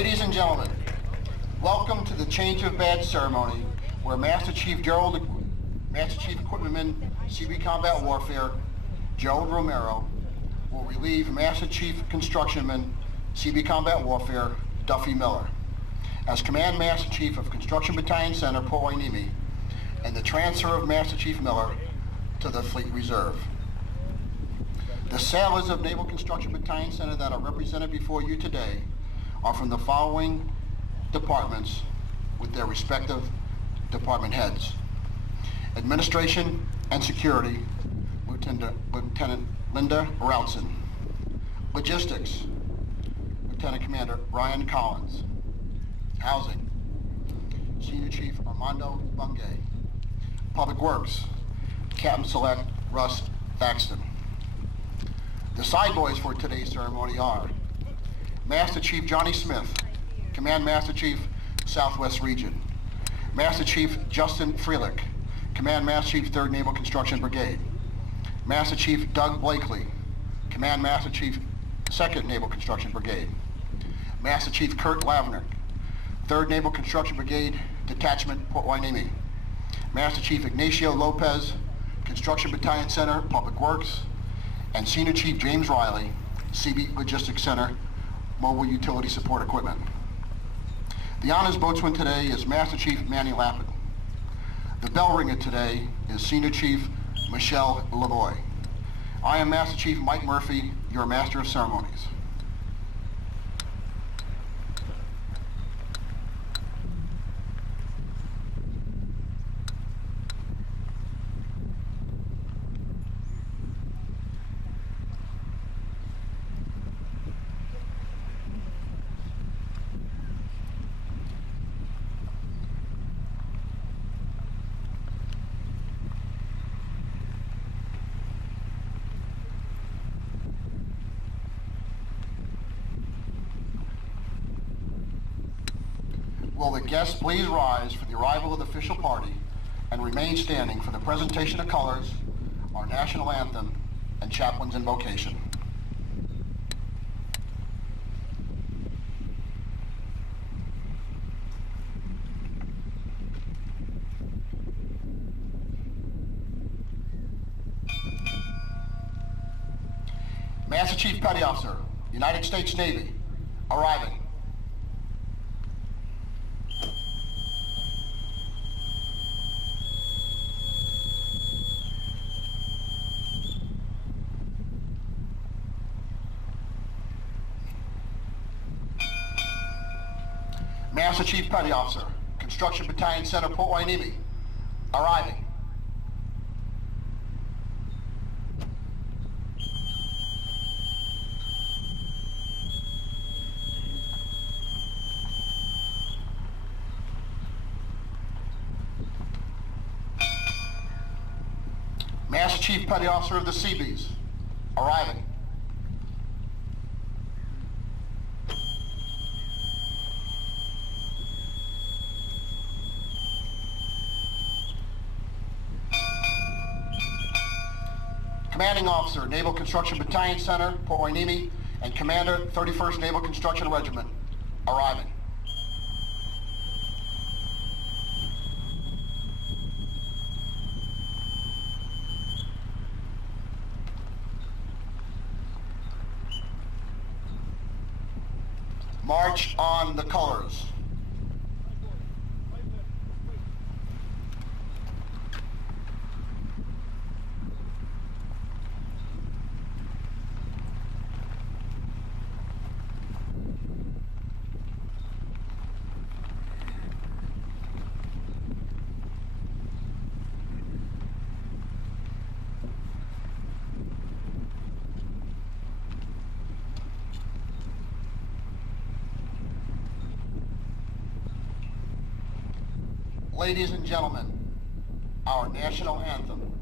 Ladies and gentlemen, welcome to the Change of Badge ceremony where Master Chief Equipmentman, CB Combat Warfare, Gerald Romero, will relieve Master Chief Constructionman, CB Combat Warfare, Duffy Miller, as Command Master Chief of Construction Battalion Center, Port Hueneme, and the transfer of Master Chief Miller to the Fleet Reserve. The sailors of Naval Construction Battalion Center that are represented before you today are from the following departments with their respective department heads. Administration and Security, Lieutenant Linda Routson. Logistics, Lieutenant Commander Ryan Collins. Housing, Senior Chief Armando Bungay. Public Works, Captain Select Russ Thaxton. The side boys for today's ceremony are Master Chief Johnny Smith, Command Master Chief, Southwest Region. Master Chief Justin Freelick, Command Master Chief, 3rd Naval Construction Brigade. Master Chief Doug Blakely, Command Master Chief, 2nd Naval Construction Brigade. Master Chief Kurt Lavnick, 3rd Naval Construction Brigade, Detachment, Port Hueneme. Master Chief Ignacio Lopez, Construction Battalion Center, Public Works. And Senior Chief James Riley, CB Logistics Center, Mobile Utility Support Equipment. The honors boatswain today is Master Chief Manny Lappin. The bell ringer today is Senior Chief Michelle Lavoie. I am Master Chief Mike Murphy, your Master of Ceremonies. Will the guests please rise for the arrival of the official party and remain standing for the presentation of colors, our national anthem, and chaplain's invocation. Master Chief Petty Officer, United States Navy, arriving. Master Chief Petty Officer, Construction Battalion Center, Port Hueneme, arriving. Master Chief Petty Officer of the Seabees, arriving. Commanding Officer, Naval Construction Battalion Center, Port Hueneme, and Commander, 31st Naval Construction Regiment, arriving. March on the colors. Ladies and gentlemen, our national anthem.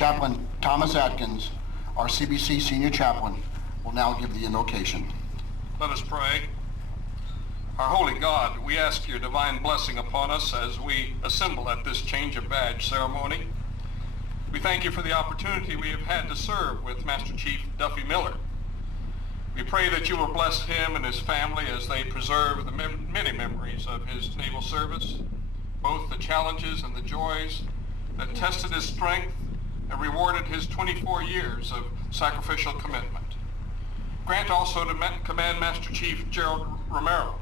Chaplain Thomas Atkins, our CBC Senior Chaplain, will now give the invocation. Let us pray. Our holy God, we ask your divine blessing upon us as we assemble at this change of badge ceremony. We thank you for the opportunity we have had to serve with Master Chief Duffy Miller. We pray that you will bless him and his family as they preserve the many memories of his naval service, both the challenges and the joys that tested his strength and rewarded his 24 years of sacrificial commitment. Grant also to Command Master Chief Gerald Romero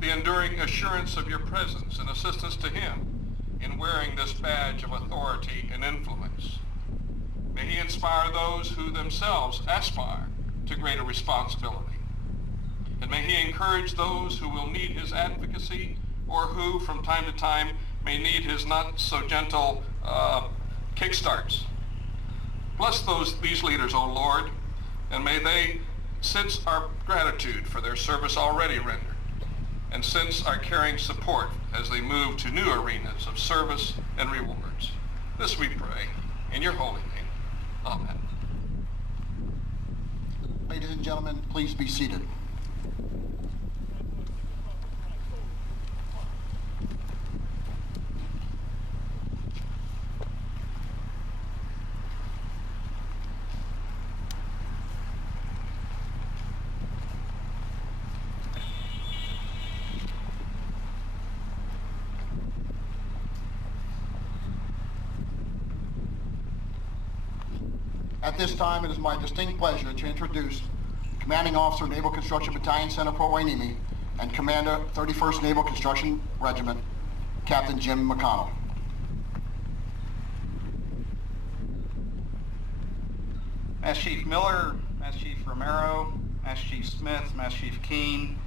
the enduring assurance of your presence and assistance to him in wearing this badge of authority and influence. May he inspire those who themselves aspire to greater responsibility. And may he encourage those who will need his advocacy or who from time to time may need his not so gentle kickstarts. Bless these leaders, O Lord, and may they sense our gratitude for their service already rendered, and sense our caring support as they move to new arenas of service and rewards. This we pray in your holy name. Amen. Ladies and gentlemen, please be seated. At this time, it is my distinct pleasure to introduce Commanding Officer, Naval Construction Battalion, Center Fort Hueneme, and Commander, 31st Naval Construction Regiment, Captain Jim McConnell. Master Chief Miller, Master Chief Romero, Master Chief Smith, Master Chief Keene,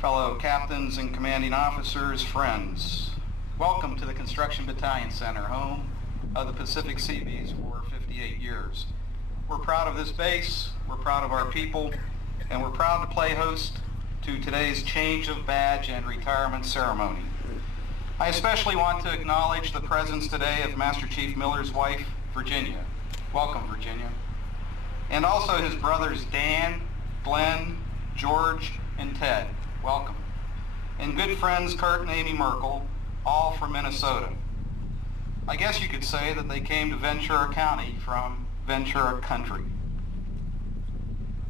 fellow captains and commanding officers, friends, welcome to the Construction Battalion Center, home of the Pacific Seabees for 58 years. We're proud of this base, we're proud of our people, and we're proud to play host to today's change of badge and retirement ceremony. I especially want to acknowledge the presence today of Master Chief Miller's wife, Virginia. Welcome, Virginia. And also his brothers Dan, Glenn, George, and Ted. Welcome. And good friends Kurt and Amy Merkel, all from Minnesota. I guess you could say that they came to Ventura County from Ventura Country.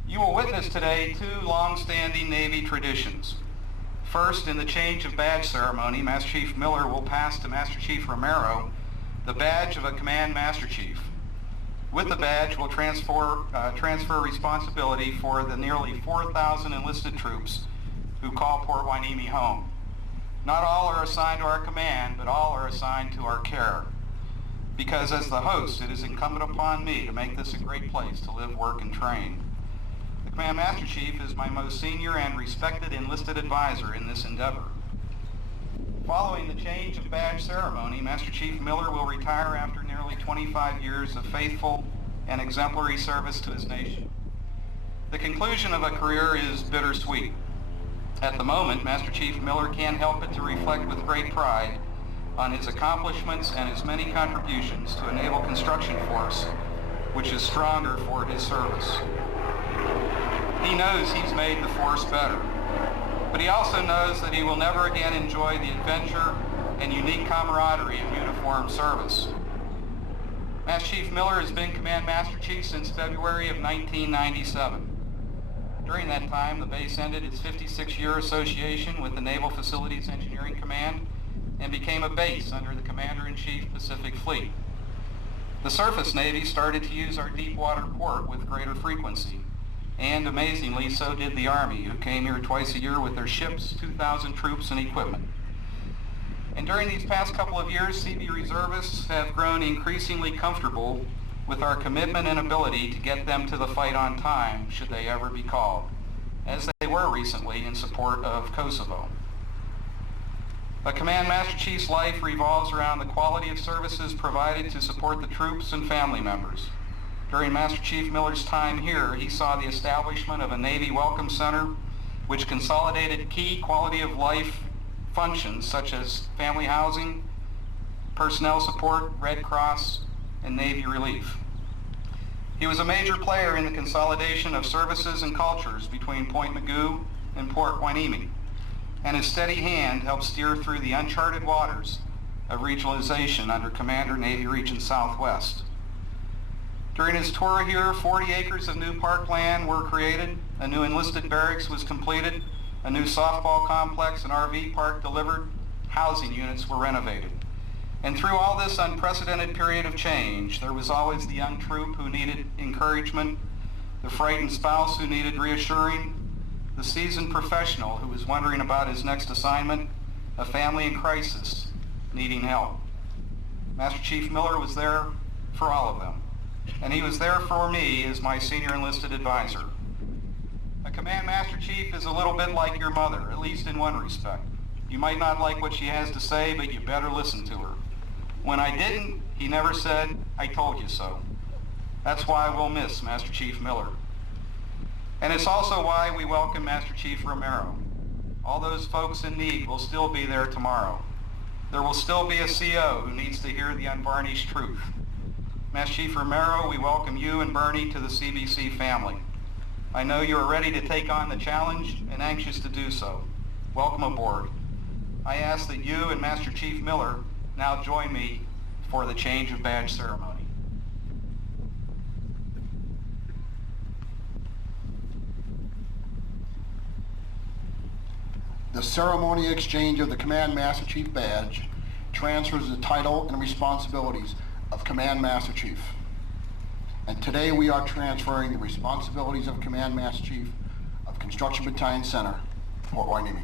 You will witness today two long-standing Navy traditions. First, in the change of badge ceremony, Master Chief Miller will pass to Master Chief Romero the badge of a Command Master Chief. With the badge, we'll transfer responsibility for the nearly 4,000 enlisted troops who call Port Hueneme home. Not all are assigned to our command, but all are assigned to our care. Because as the host, it is incumbent upon me to make this a great place to live, work, and train. The Command Master Chief is my most senior and respected enlisted advisor in this endeavor. Following the change of badge ceremony, Master Chief Miller will retire after nearly 25 years of faithful and exemplary service to his nation. The conclusion of a career is bittersweet. At the moment, Master Chief Miller can't help but to reflect with great pride on his accomplishments and his many contributions to a naval construction force which is stronger for his service. He knows he's made the force better, but he also knows that he will never again enjoy the adventure and unique camaraderie of uniformed service. Master Chief Miller has been Command Master Chief since February of 1997. During that time, the base ended its 56-year association with the Naval Facilities Engineering Command and became a base under the Commander-in-Chief Pacific Fleet. The surface Navy started to use our deep-water port with greater frequency, and amazingly, so did the Army, who came here twice a year with their ships, 2,000 troops, and equipment. And during these past couple of years, CB reservists have grown increasingly comfortable with our commitment and ability to get them to the fight on time, should they ever be called, as they were recently in support of Kosovo. A Command Master Chief's life revolves around the quality of services provided to support the troops and family members. During Master Chief Miller's time here, he saw the establishment of a Navy Welcome Center, which consolidated key quality of life functions such as family housing, personnel support, Red Cross, and Navy relief. He was a major player in the consolidation of services and cultures between Point Mugu and Port Hueneme, and his steady hand helped steer through the uncharted waters of regionalization under Commander Navy Region Southwest. During his tour here, 40 acres of new parkland were created, a new enlisted barracks was completed, a new softball complex and RV park delivered, housing units were renovated. And through all this unprecedented period of change, there was always the young troop who needed encouragement, the frightened spouse who needed reassuring, the seasoned professional who was wondering about his next assignment, a family in crisis needing help. Master Chief Miller was there for all of them, and he was there for me as my senior enlisted advisor. A command master chief is a little bit like your mother, at least in one respect. You might not like what she has to say, but you better listen to her. When I didn't, he never said, "I told you so." That's why we'll miss Master Chief Miller. And it's also why we welcome Master Chief Romero. All those folks in need will still be there tomorrow. There will still be a CO who needs to hear the unvarnished truth. Master Chief Romero, we welcome you and Bernie to the CBC family. I know you are ready to take on the challenge and anxious to do so. Welcome aboard. I ask that you and Master Chief Miller now join me for the change of badge ceremony. The ceremony exchange of the Command Master Chief badge transfers the title and responsibilities of Command Master Chief. And today we are transferring the responsibilities of Command Master Chief of Construction Battalion Center, Port Hueneme.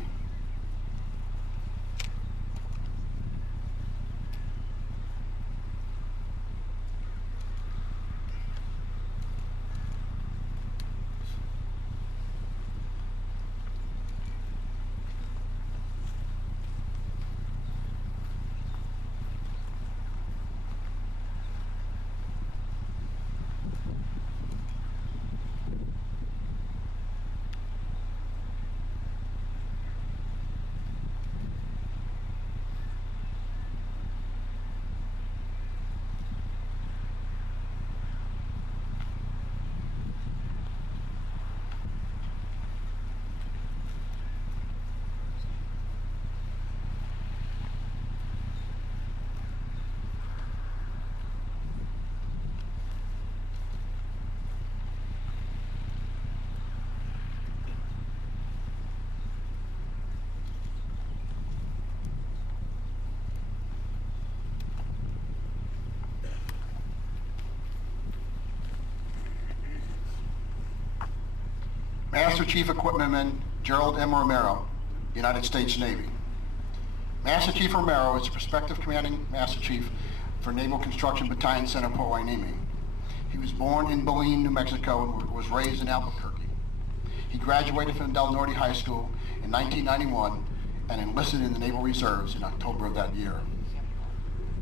Master Chief Equipmentman Gerald M. Romero, United States Navy. Master Chief Romero is the prospective commanding Master Chief for Naval Construction Battalion Center, Port Hueneme. He was born in Belen, New Mexico, and was raised in Albuquerque. He graduated from Del Norte High School in 1991 and enlisted in the Naval Reserves in October of that year.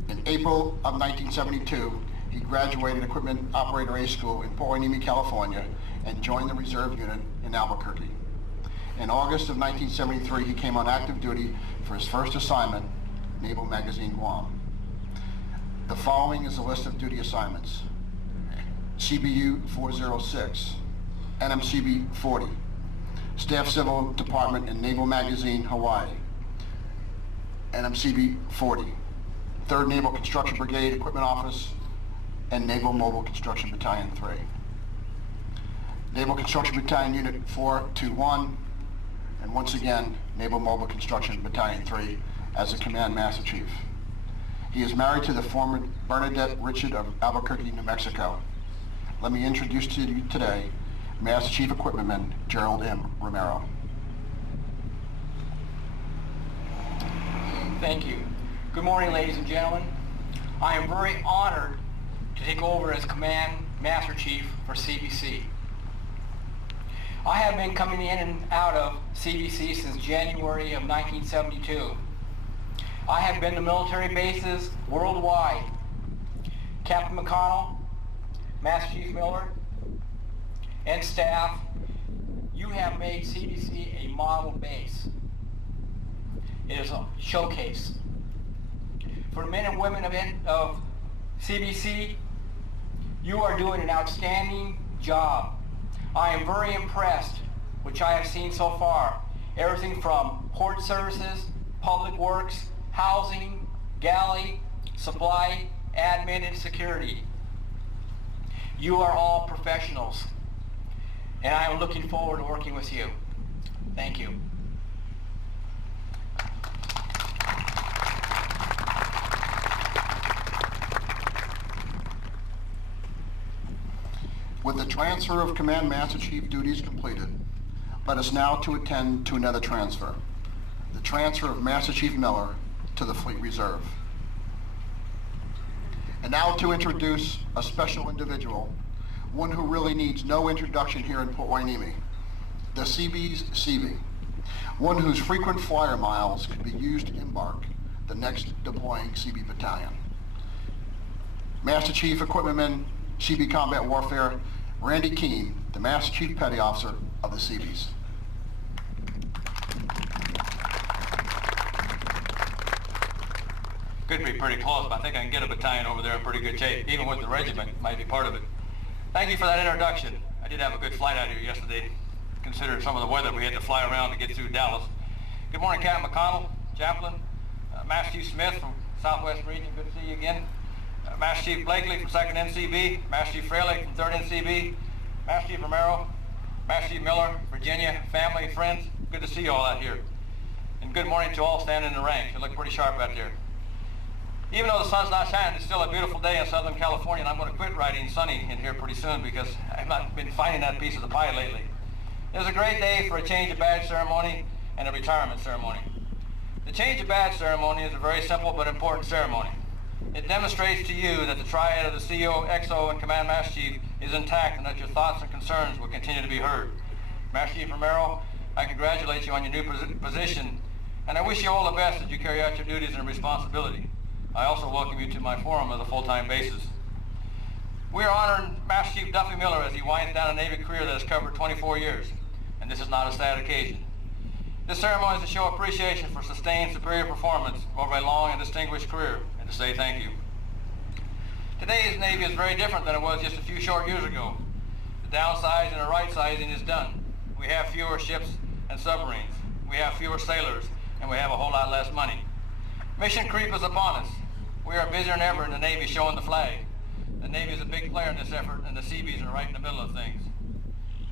In April of 1972, he graduated Equipment Operator A School in Port Hueneme, California, and joined the reserve unit in Albuquerque. In August of 1973, he came on active duty for his first assignment, Naval Magazine, Guam. The following is a list of duty assignments: CBU 406, NMCB 40, Staff Civil Department in Naval Magazine, Hawaii, NMCB 40, 3rd Naval Construction Brigade Equipment Office, and Naval Mobile Construction Battalion 3. Naval Construction Battalion Unit 421, and once again, Naval Mobile Construction Battalion 3 as the Command Master Chief. He is married to the former Bernadette Richard of Albuquerque, New Mexico. Let me introduce to you today Master Chief Equipmentman Gerald M. Romero. Thank you. Good morning, ladies and gentlemen. I am very honored to take over as Command Master Chief for CBC. I have been coming in and out of CBC since January of 1972. I have been to military bases worldwide. Captain McConnell, Master Chief Miller, and staff, you have made CBC a model base. It is a showcase. For the men and women of CBC, You are doing an outstanding job. I am very impressed, which I have seen so far. Everything from port services, public works, housing, galley, supply, admin, and security. You are all professionals, and I am looking forward to working with you. Thank you. With the transfer of Command Master Chief duties completed, let us now to attend to another transfer. The transfer of Master Chief Miller to the Fleet Reserve. And now to introduce a special individual, one who really needs no introduction here in Port Hueneme, the Seabees Seabee, one whose frequent flyer miles could be used to embark the next deploying Seabee Battalion. Master Chief Equipmentman, Seabee Combat Warfare, Randy Keene, the Master Chief Petty Officer of the Seabees. Could be pretty close, but I think I can get a battalion over there in pretty good shape, even with the regiment, might be part of it. Thank you for that introduction. I did have a good flight out here yesterday, considering some of the weather we had to fly around to get through Dallas. Good morning, Captain McConnell, Chaplain, Master Chief Smith from Southwest Region, good to see you again. Master Chief Blakely from 2nd NCB, Master Chief Fraley from 3rd NCB, Master Chief Romero, Master Chief Miller, Virginia, family, friends, good to see you all out here. And good morning to all standing in the ranks. You look pretty sharp out there. Even though the sun's not shining, it's still a beautiful day in Southern California, and I'm going to quit riding sunny in here pretty soon because I've not been finding that piece of the pie lately. It was a great day for a change of badge ceremony and a retirement ceremony. The change of badge ceremony is a very simple but important ceremony. It demonstrates to you that the triad of the CO, XO, and Command Master Chief is intact and that your thoughts and concerns will continue to be heard. Master Chief Romero, I congratulate you on your new position, and I wish you all the best as you carry out your duties and responsibility. I also welcome you to my forum on a full-time basis. We are honoring Master Chief Duffy Miller as he winds down a Navy career that has covered 24 years, and this is not a sad occasion. This ceremony is to show appreciation for sustained superior performance over a long and distinguished career, and to say thank you. Today's Navy is very different than it was just a few short years ago. The downsizing and the right-sizing is done. We have fewer ships and submarines. We have fewer sailors, and we have a whole lot less money. Mission creep is upon us. We are busier than ever in the Navy showing the flag. The Navy is a big player in this effort, and the Seabees are right in the middle of things.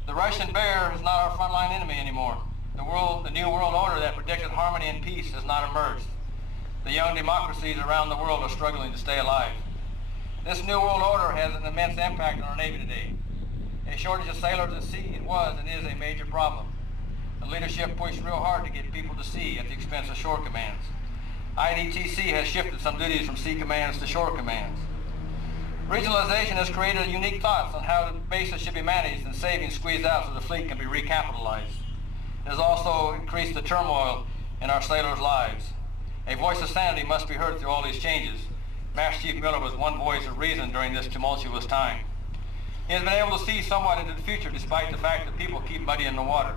The Russian bear is not our frontline enemy anymore. The new world order that predicted harmony and peace has not emerged. The young democracies around the world are struggling to stay alive. This new world order has an immense impact on our Navy today. A shortage of sailors at sea was and is a major problem. The leadership pushed real hard to get people to sea at the expense of shore commands. IDTC has shifted some duties from sea commands to shore commands. Regionalization has created unique thoughts on how the bases should be managed and savings squeezed out so the fleet can be recapitalized. It has also increased the turmoil in our sailors' lives. A voice of sanity must be heard through all these changes. Master Chief Miller was one voice of reason during this tumultuous time. He has been able to see somewhat into the future despite the fact that people keep muddying the water.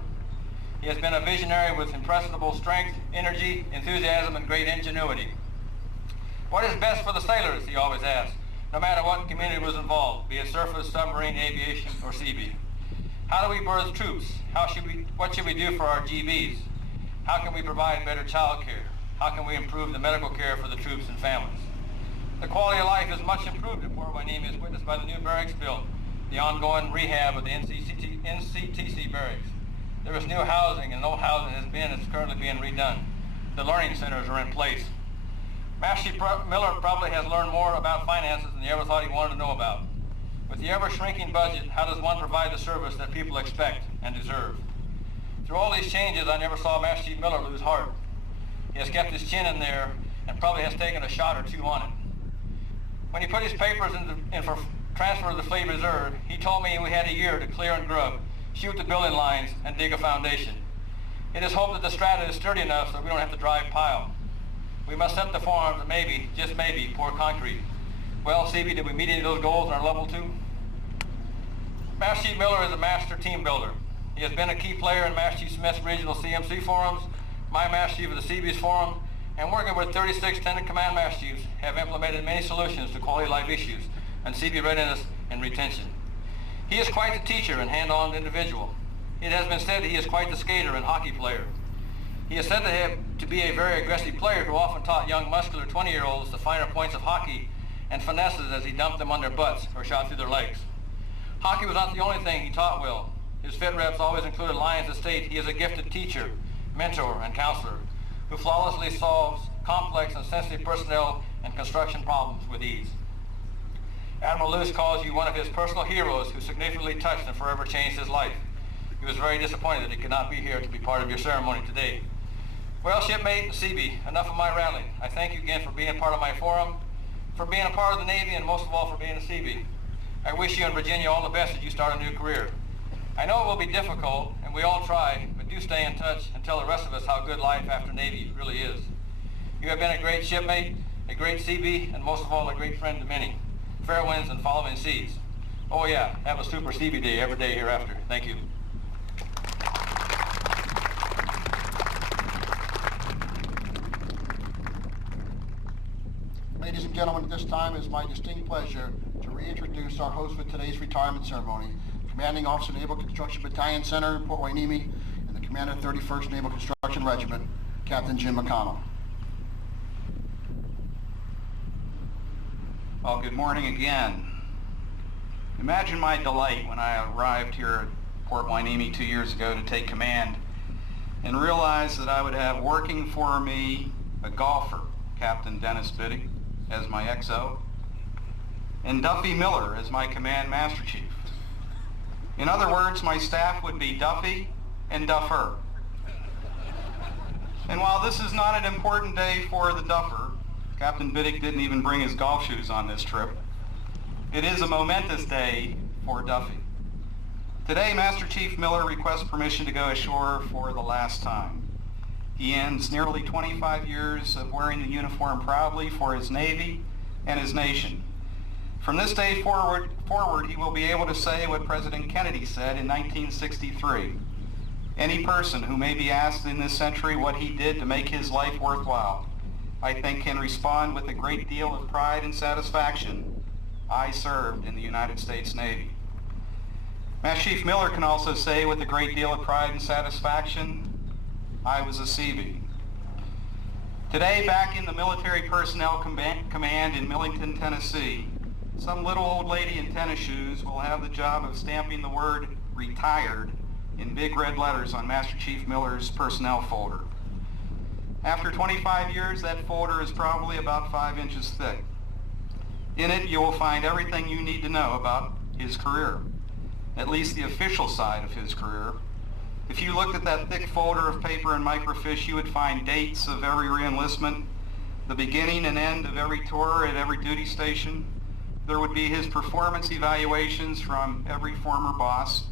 He has been a visionary with impressionable strength, energy, enthusiasm, and great ingenuity. What is best for the sailors, he always asked, no matter what community was involved, be it surface, submarine, aviation, or Seabee. How do we birth troops? What should we do for our GBs? How can we provide better child care? How can we improve the medical care for the troops and families? The quality of life is much improved at Port Hueneme as witnessed by the new barracks built, the ongoing rehab of the NCTC barracks. There is new housing, and old housing has been and is currently being redone. The learning centers are in place. Master Chief Miller probably has learned more about finances than he ever thought he wanted to know about. With the ever-shrinking budget, how does one provide the service that people expect and deserve? Through all these changes, I never saw Master Chief Miller lose heart. He has kept his chin in there and probably has taken a shot or two on it. When he put his papers in for transfer to the Fleet Reserve, he told me we had a year to clear and grub, shoot the building lines, and dig a foundation. It is hoped that the strata is sturdy enough so we don't have to drive pile. We must set the forms and maybe, just maybe, pour concrete. Well, Seabee, did we meet any of those goals in our level 2? Master Chief Miller is a master team builder. He has been a key player in Master Chief Smith's regional CMC forums, my Master Chief of the Seabees Forum, and working with 36 Lieutenant Command Master Chiefs have implemented many solutions to quality of life issues and Seabee readiness and retention. He is quite the teacher and hand-on individual. It has been said that he is quite the skater and hockey player. He is said to be a very aggressive player who often taught young muscular 20-year-olds the finer points of hockey and finesses as he dumped them on their butts or shot through their legs. Hockey was not the only thing he taught Will. His fit reps always included lines that state he is a gifted teacher, mentor, and counselor who flawlessly solves complex and sensitive personnel and construction problems with ease. Admiral Lewis calls you one of his personal heroes who significantly touched and forever changed his life. He was very disappointed that he could not be here to be part of your ceremony today. Well, shipmate and CB, enough of my rambling. I thank you again for being part of my forum, for being a part of the Navy, and most of all for being a CB. I wish you and Virginia all the best as you start a new career. I know it will be difficult, and we all try, but do stay in touch and tell the rest of us how good life after Navy really is. You have been a great shipmate, a great CB, and most of all, a great friend to many. Fair winds and following seas. Oh yeah, have a super CB day every day hereafter. Thank you. Ladies and gentlemen, at this time it is my distinct pleasure to reintroduce our host for today's retirement ceremony, Commanding Officer Naval Construction Battalion Center in Port Hueneme, and the Commander 31st Naval Construction Regiment, Captain Jim McConnell. Well, good morning again. Imagine my delight when I arrived here at Port Hueneme 2 years ago to take command and realized that I would have working for me a golfer, Captain Dennis Biddick, as my XO, and Duffy Miller as my Command Master Chief. In other words, my staff would be Duffy and Duffer. And while this is not an important day for the Duffer, Captain Biddick didn't even bring his golf shoes on this trip, it is a momentous day for Duffy. Today, Master Chief Miller requests permission to go ashore for the last time. He ends nearly 25 years of wearing the uniform proudly for his Navy and his nation. From this day forward, he will be able to say what President Kennedy said in 1963. Any person who may be asked in this century what he did to make his life worthwhile, I think can respond with a great deal of pride and satisfaction, I served in the United States Navy. Master Chief Miller can also say with a great deal of pride and satisfaction, I was a Seabee. Today, back in the Military Personnel Command in Millington, Tennessee, some little old lady in tennis shoes will have the job of stamping the word retired in big red letters on Master Chief Miller's personnel folder. After 25 years, that folder is probably about 5 inches thick. In it, you will find everything you need to know about his career, at least the official side of his career. If you looked at that thick folder of paper and microfiche, you would find dates of every reenlistment, the beginning and end of every tour at every duty station. There would be his performance evaluations from every former boss,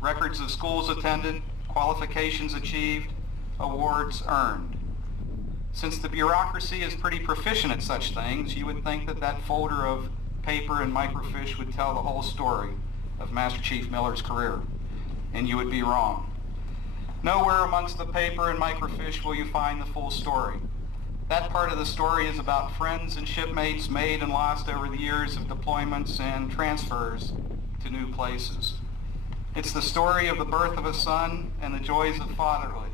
records of schools attended, qualifications achieved, awards earned. Since the bureaucracy is pretty proficient at such things, you would think that that folder of paper and microfiche would tell the whole story of Master Chief Miller's career, and you would be wrong. Nowhere amongst the paper and microfiche will you find the full story. That part of the story is about friends and shipmates made and lost over the years of deployments and transfers to new places. It's the story of the birth of a son and the joys of fatherhood.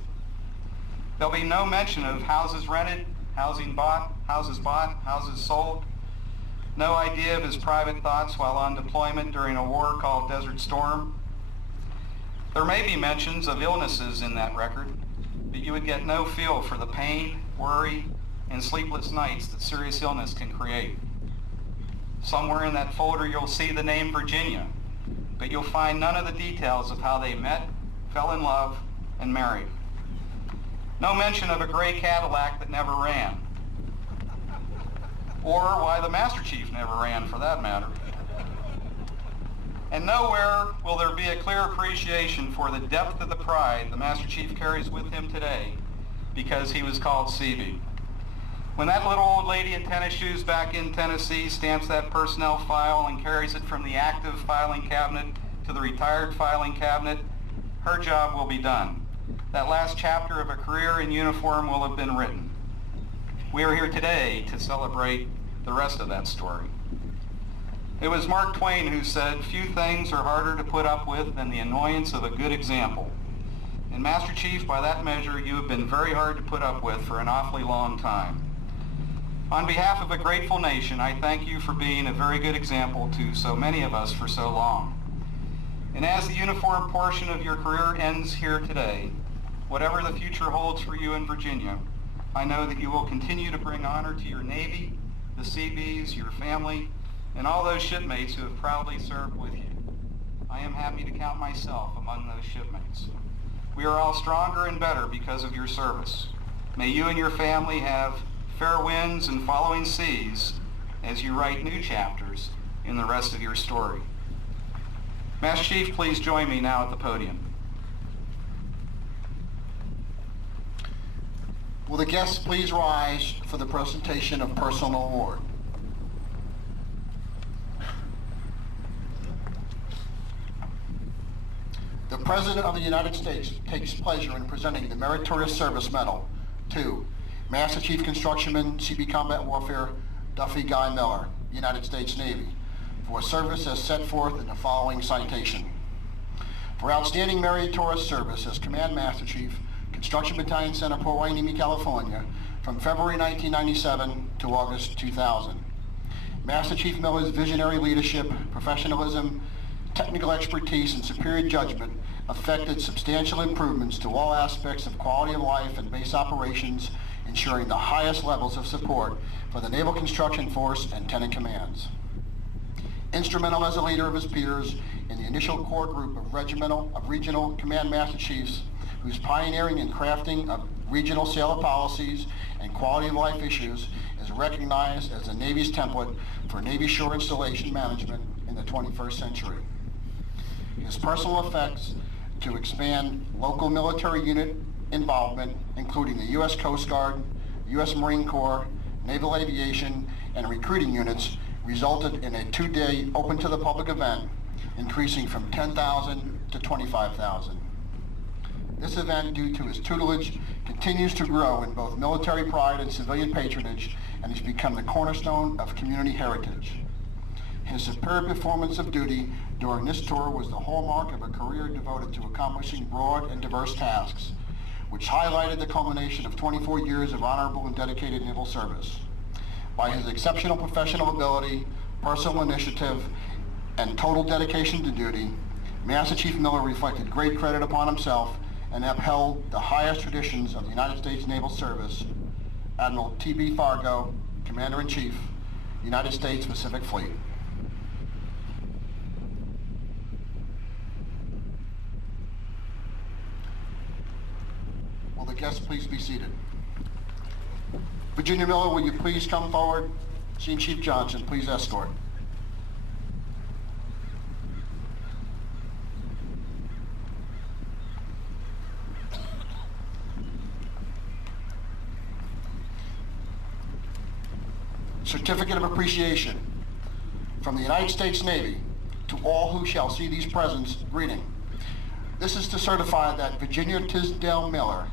There'll be no mention of houses rented, houses bought, houses sold. No idea of his private thoughts while on deployment during a war called Desert Storm. There may be mentions of illnesses in that record, but you would get no feel for the pain, worry, and sleepless nights that serious illness can create. Somewhere in that folder you'll see the name Virginia, but you'll find none of the details of how they met, fell in love, and married. No mention of a gray Cadillac that never ran, or why the Master Chief never ran for that matter. And nowhere will there be a clear appreciation for the depth of the pride the Master Chief carries with him today because he was called Seabee. When that little old lady in tennis shoes back in Tennessee stamps that personnel file and carries it from the active filing cabinet to the retired filing cabinet, her job will be done. That last chapter of a career in uniform will have been written. We are here today to celebrate the rest of that story. It was Mark Twain who said, "Few things are harder to put up with than the annoyance of a good example." And Master Chief, by that measure, you have been very hard to put up with for an awfully long time. On behalf of a grateful nation, I thank you for being a very good example to so many of us for so long. And as the uniform portion of your career ends here today, whatever the future holds for you in Virginia, I know that you will continue to bring honor to your Navy, the Seabees, your family, and all those shipmates who have proudly served with you. I am happy to count myself among those shipmates. We are all stronger and better because of your service. May you and your family have fair winds and following seas as you write new chapters in the rest of your story. Master Chief, please join me now at the podium. Will the guests please rise for the presentation of personal award? The President of the United States takes pleasure in presenting the Meritorious Service Medal to Master Chief Constructionman, CB Combat Warfare, Duffy Guy Miller, United States Navy, for service as set forth in the following citation. For outstanding meritorious service as Command Master Chief, Construction Battalion Center, Port Hueneme, California, from February 1997 to August 2000. Master Chief Miller's visionary leadership, professionalism, technical expertise, and superior judgment affected substantial improvements to all aspects of quality of life and base operations, ensuring the highest levels of support for the Naval Construction Force and Tenant Commands. Instrumental as a leader of his peers in the initial core group of regional Command Master Chiefs, whose pioneering and crafting of regional sailor policies and quality of life issues is recognized as the Navy's template for Navy shore installation management in the 21st century. His personal effects to expand local military unit involvement, including the U.S. Coast Guard, U.S. Marine Corps, Naval Aviation, and recruiting units, resulted in a 2-day open to the public event, increasing from 10,000 to 25,000. This event, due to his tutelage, continues to grow in both military pride and civilian patronage, and has become the cornerstone of community heritage. His superb performance of duty during this tour was the hallmark of a career devoted to accomplishing broad and diverse tasks, which highlighted the culmination of 24 years of honorable and dedicated naval service. By his exceptional professional ability, personal initiative, and total dedication to duty, Master Chief Miller reflected great credit upon himself and upheld the highest traditions of the United States Naval Service. Admiral T.B. Fargo, Commander-in-Chief, United States Pacific Fleet. Will the guests please be seated? Virginia Miller, will you please come forward? Senior Chief Johnson, please escort. Certificate of Appreciation from the United States Navy to all who shall see these presents, greeting. This is to certify that Virginia Tisdale Miller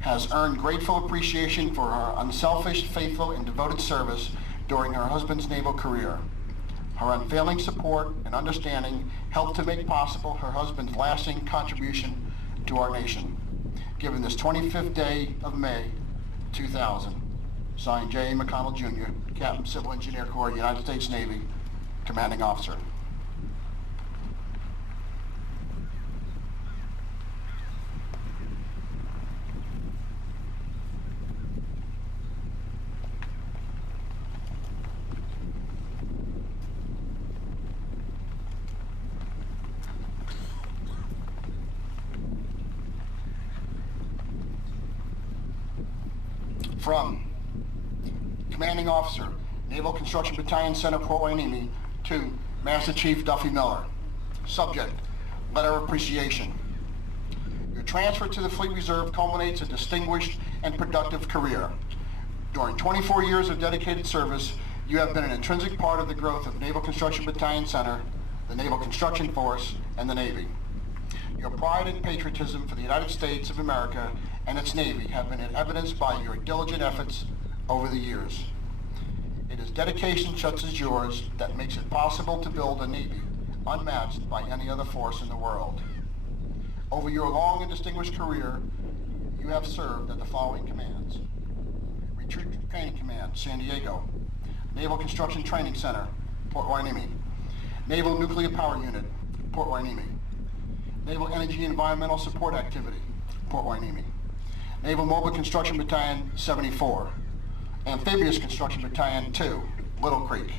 has earned grateful appreciation for her unselfish, faithful, and devoted service during her husband's naval career. Her unfailing support and understanding helped to make possible her husband's lasting contribution to our nation. Given this 25th day of May 2000, signed J. A. McConnell Jr., Captain Civil Engineer Corps, United States Navy, Commanding Officer. From Commanding Officer, Naval Construction Battalion Center, Port Hueneme, to Master Chief Duffy Miller. Subject, letter of appreciation. Your transfer to the Fleet Reserve culminates a distinguished and productive career. During 24 years of dedicated service, you have been an intrinsic part of the growth of Naval Construction Battalion Center, the Naval Construction Force, and the Navy. Your pride and patriotism for the United States of America and its Navy have been evidenced by your diligent efforts over the years. It is dedication such as yours that makes it possible to build a Navy unmatched by any other force in the world. Over your long and distinguished career, you have served at the following commands: Retreat Training Command, San Diego; Naval Construction Training Center, Port Hueneme; Naval Nuclear Power Unit, Port Hueneme; Naval Energy Environmental Support Activity, Port Hueneme; Naval Mobile Construction Battalion 74, Amphibious Construction Battalion 2, Little Creek;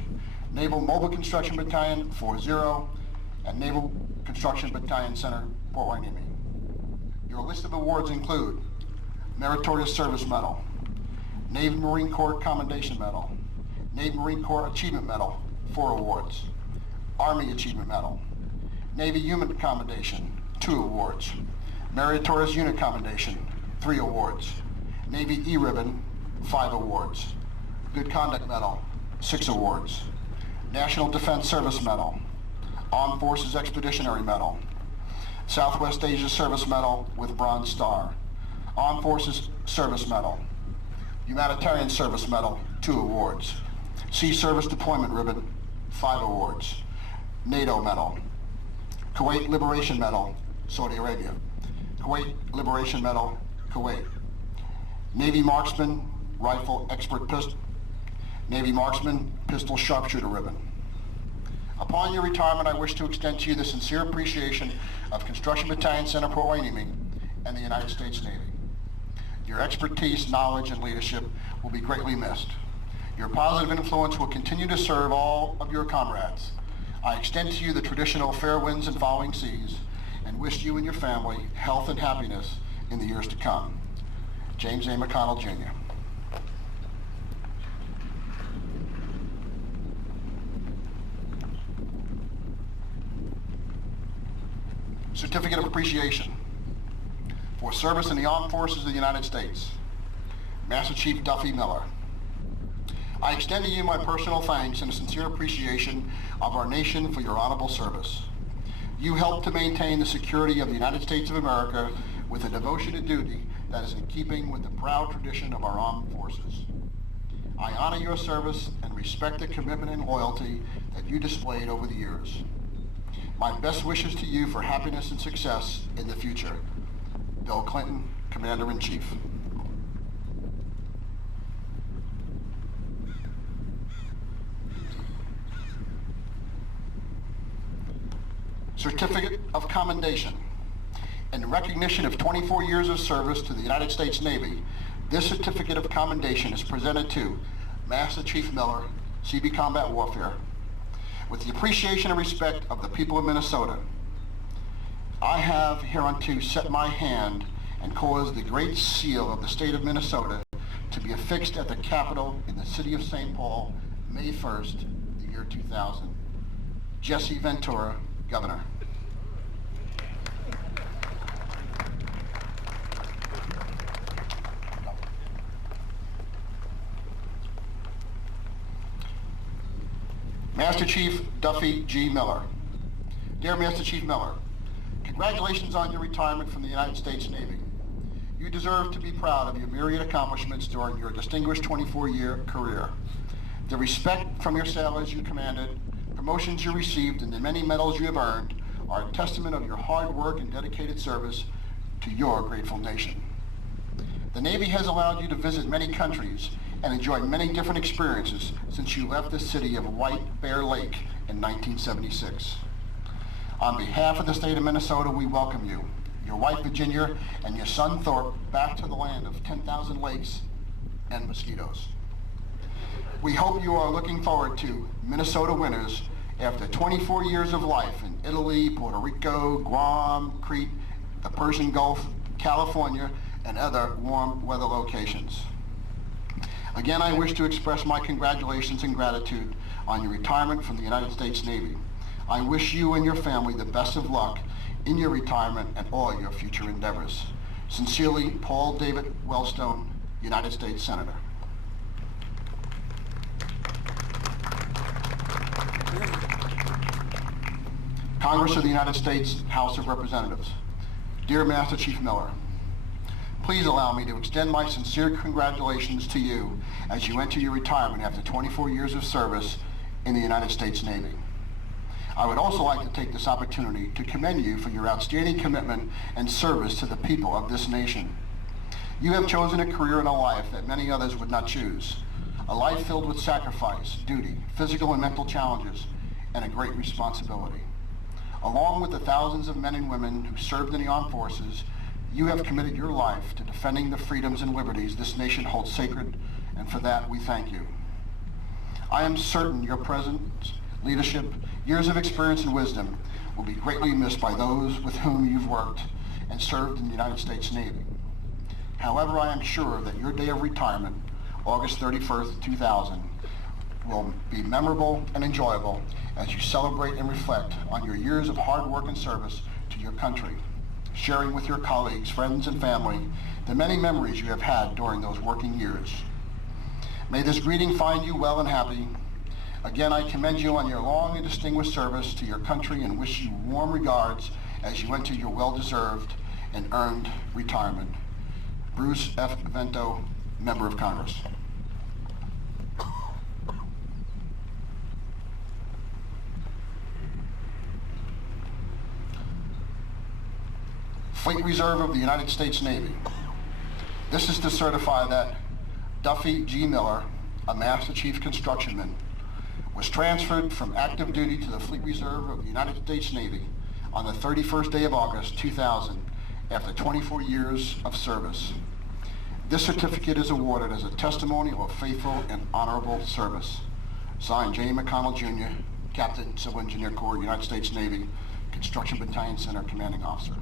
Naval Mobile Construction Battalion 40, and Naval Construction Battalion Center, Port Hueneme. Your list of awards include Meritorious Service Medal, Navy Marine Corps Commendation Medal, Navy Marine Corps Achievement Medal, 4 awards; Army Achievement Medal, Navy Unit Commendation, 2 awards; Meritorious Unit Commendation, 3 awards; Navy E-Ribbon, 5 awards; Good Conduct Medal, 6 awards; National Defense Service Medal, Armed Forces Expeditionary Medal, Southwest Asia Service Medal with Bronze Star, Armed Forces Service Medal, Humanitarian Service Medal, 2 awards; Sea Service Deployment Ribbon, 5 awards; NATO Medal, Kuwait Liberation Medal, Saudi Arabia; Kuwait Liberation Medal, Kuwait; Navy Marksman Rifle Expert Pistol, Navy Marksman Pistol Sharpshooter Ribbon. Upon your retirement, I wish to extend to you the sincere appreciation of Construction Battalion Center, Port Hueneme, and the United States Navy. Your expertise, knowledge, and leadership will be greatly missed. Your positive influence will continue to serve all of your comrades. I extend to you the traditional fair winds and following seas, and wish you and your family health and happiness in the years to come. James A. McConnell, Jr. Certificate of Appreciation for service in the Armed Forces of the United States, Master Chief Duffy Miller. I extend to you my personal thanks and a sincere appreciation of our nation for your honorable service. You helped to maintain the security of the United States of America with a devotion to duty that is in keeping with the proud tradition of our armed forces. I honor your service and respect the commitment and loyalty that you displayed over the years. My best wishes to you for happiness and success in the future. Bill Clinton, Commander-in-Chief. Certificate of Commendation. In recognition of 24 years of service to the United States Navy, this certificate of commendation is presented to Master Chief Miller, CB Combat Warfare, with the appreciation and respect of the people of Minnesota. I have hereunto set my hand and caused the great seal of the state of Minnesota to be affixed at the Capitol in the city of St. Paul, May 1st, the year 2000. Jesse Ventura, Governor. Master Chief Duffy G. Miller. Dear Master Chief Miller, congratulations on your retirement from the United States Navy. You deserve to be proud of your myriad accomplishments during your distinguished 24-year career. The respect from your sailors you commanded, promotions you received, and the many medals you have earned are a testament of your hard work and dedicated service to your grateful nation. The Navy has allowed you to visit many countries and enjoy many different experiences since you left the city of White Bear Lake in 1976. On behalf of the state of Minnesota, we welcome you, your wife Virginia, and your son Thorpe back to the land of 10,000 lakes and mosquitoes. We hope you are looking forward to Minnesota winters after 24 years of life in Italy, Puerto Rico, Guam, Crete, the Persian Gulf, California, and other warm weather locations. Again, I wish to express my congratulations and gratitude on your retirement from the United States Navy. I wish you and your family the best of luck in your retirement and all your future endeavors. Sincerely, Paul David Wellstone, United States Senator. Congress of the United States, House of Representatives. Dear Master Chief Miller, please allow me to extend my sincere congratulations to you as you enter your retirement after 24 years of service in the United States Navy. I would also like to take this opportunity to commend you for your outstanding commitment and service to the people of this nation. You have chosen a career and a life that many others would not choose, a life filled with sacrifice, duty, physical and mental challenges, and a great responsibility. Along with the thousands of men and women who served in the armed forces, you have committed your life to defending the freedoms and liberties this nation holds sacred, and for that we thank you. I am certain your presence, leadership, years of experience and wisdom will be greatly missed by those with whom you've worked and served in the United States Navy. However, I am sure that your day of retirement, August 31st, 2000, will be memorable and enjoyable as you celebrate and reflect on your years of hard work and service to your country, sharing with your colleagues, friends, and family the many memories you have had during those working years. May this greeting find you well and happy. Again, I commend you on your long and distinguished service to your country and wish you warm regards as you enter your well-deserved and earned retirement. Bruce F. Vento, Member of Congress. Fleet Reserve of the United States Navy. This is to certify that Duffy G. Miller, a Master Chief Constructionman, was transferred from active duty to the Fleet Reserve of the United States Navy on the 31st day of August 2000 after 24 years of service. This certificate is awarded as a testimonial of faithful and honorable service. Signed, J. McConnell, Jr., Captain, Civil Engineer Corps, United States Navy, Construction Battalion Center, Commanding Officer.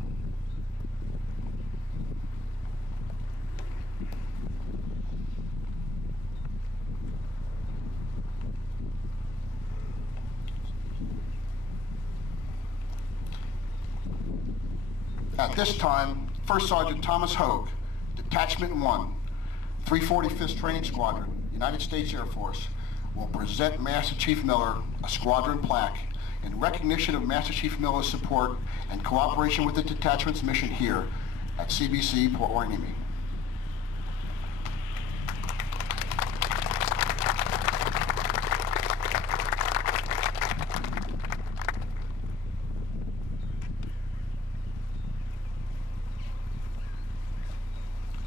At this time, First Sergeant Thomas Hogue, Detachment 1, 345th Training Squadron, United States Air Force, will present Master Chief Miller a squadron plaque in recognition of Master Chief Miller's support and cooperation with the detachment's mission here at CBC Port Hueneme.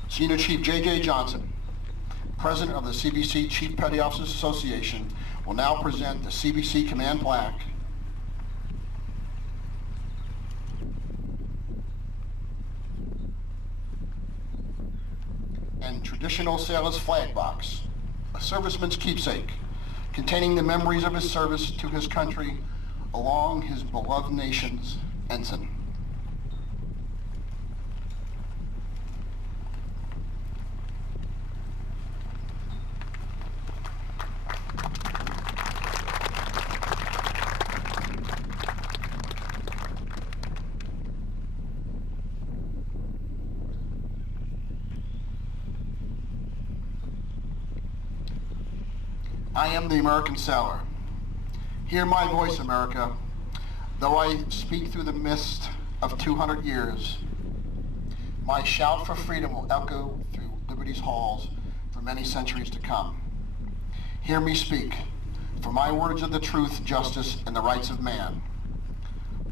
Senior Chief J.J. Johnson, President of the CBC Chief Petty Officers Association, will now present the CBC Command Plaque and traditional sailor's flag box, a serviceman's keepsake, containing the memories of his service to his country along his beloved nation's ensign. I am the American sailor. Hear my voice, America. Though I speak through the mist of 200 years, my shout for freedom will echo through liberty's halls for many centuries to come. Hear me speak, for my words are the truth, justice, and the rights of man.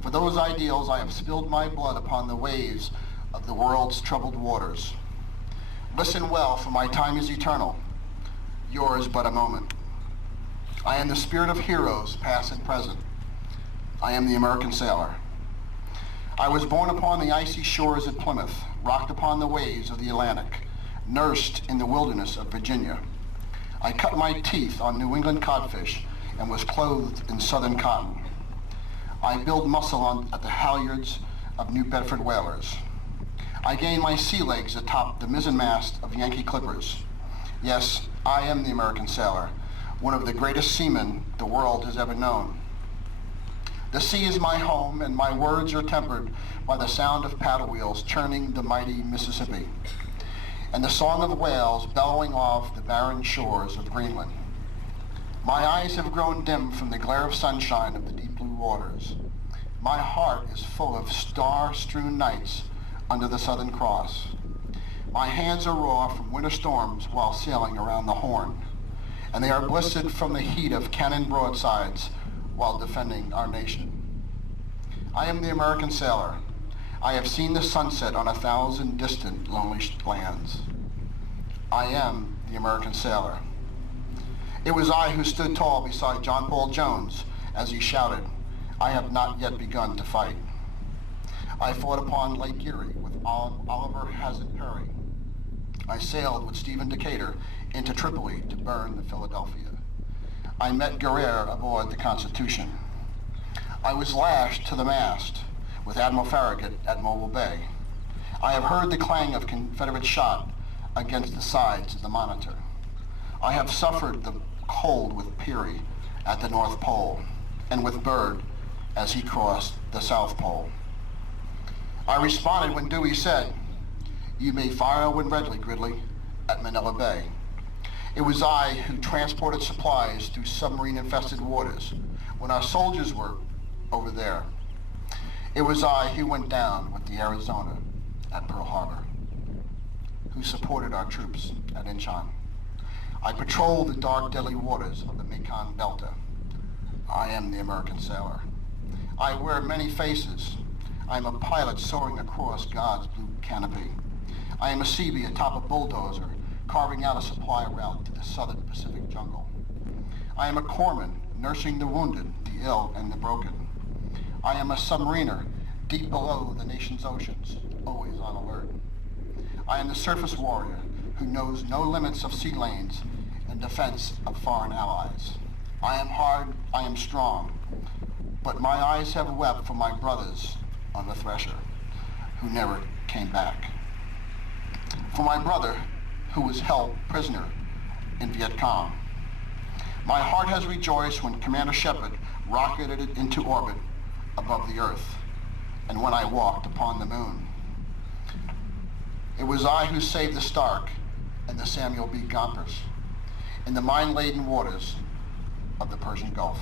For those ideals I have spilled my blood upon the waves of the world's troubled waters. Listen well, for my time is eternal, yours but a moment. I am the spirit of heroes, past and present. I am the American sailor. I was born upon the icy shores at Plymouth, rocked upon the waves of the Atlantic, nursed in the wilderness of Virginia. I cut my teeth on New England codfish and was clothed in southern cotton. I build muscle at the halyards of New Bedford whalers. I gained my sea legs atop the mizzenmast of Yankee clippers. Yes, I am the American sailor, one of the greatest seamen the world has ever known. The sea is my home, and my words are tempered by the sound of paddle wheels churning the mighty Mississippi, and the song of whales bellowing off the barren shores of Greenland. My eyes have grown dim from the glare of sunshine of the deep blue waters. My heart is full of star-strewn nights under the Southern Cross. My hands are raw from winter storms while sailing around the Horn, and they are blistered from the heat of cannon broadsides while defending our nation. I am the American sailor. I have seen the sunset on 1,000 distant, lonely lands. I am the American sailor. It was I who stood tall beside John Paul Jones as he shouted, "I have not yet begun to fight." I fought upon Lake Erie with Oliver Hazard Perry. I sailed with Stephen Decatur into Tripoli to burn the Philadelphia. I met Guerrero aboard the Constitution. I was lashed to the mast with Admiral Farragut at Mobile Bay. I have heard the clang of Confederate shot against the sides of the Monitor. I have suffered the cold with Peary at the North Pole and with Byrd as he crossed the South Pole. I responded when Dewey said, "You may fire when readily, Gridley," at Manila Bay. It was I who transported supplies through submarine-infested waters when our soldiers were over there. It was I who went down with the Arizona at Pearl Harbor, who supported our troops at Incheon. I patrolled the dark, deadly waters of the Mekong Delta. I am the American sailor. I wear many faces. I am a pilot soaring across God's blue canopy. I am a Seabee atop a bulldozer, carving out a supply route to the southern Pacific jungle. I am a corpsman nursing the wounded, the ill, and the broken. I am a submariner deep below the nation's oceans, always on alert. I am the surface warrior who knows no limits of sea lanes in defense of foreign allies. I am hard, I am strong, but my eyes have wept for my brothers on the Thresher, who never came back. For my brother, who was held prisoner in Viet Cong. My heart has rejoiced when Commander Shepard rocketed it into orbit above the Earth, and when I walked upon the moon. It was I who saved the Stark and the Samuel B. Gompers in the mine-laden waters of the Persian Gulf.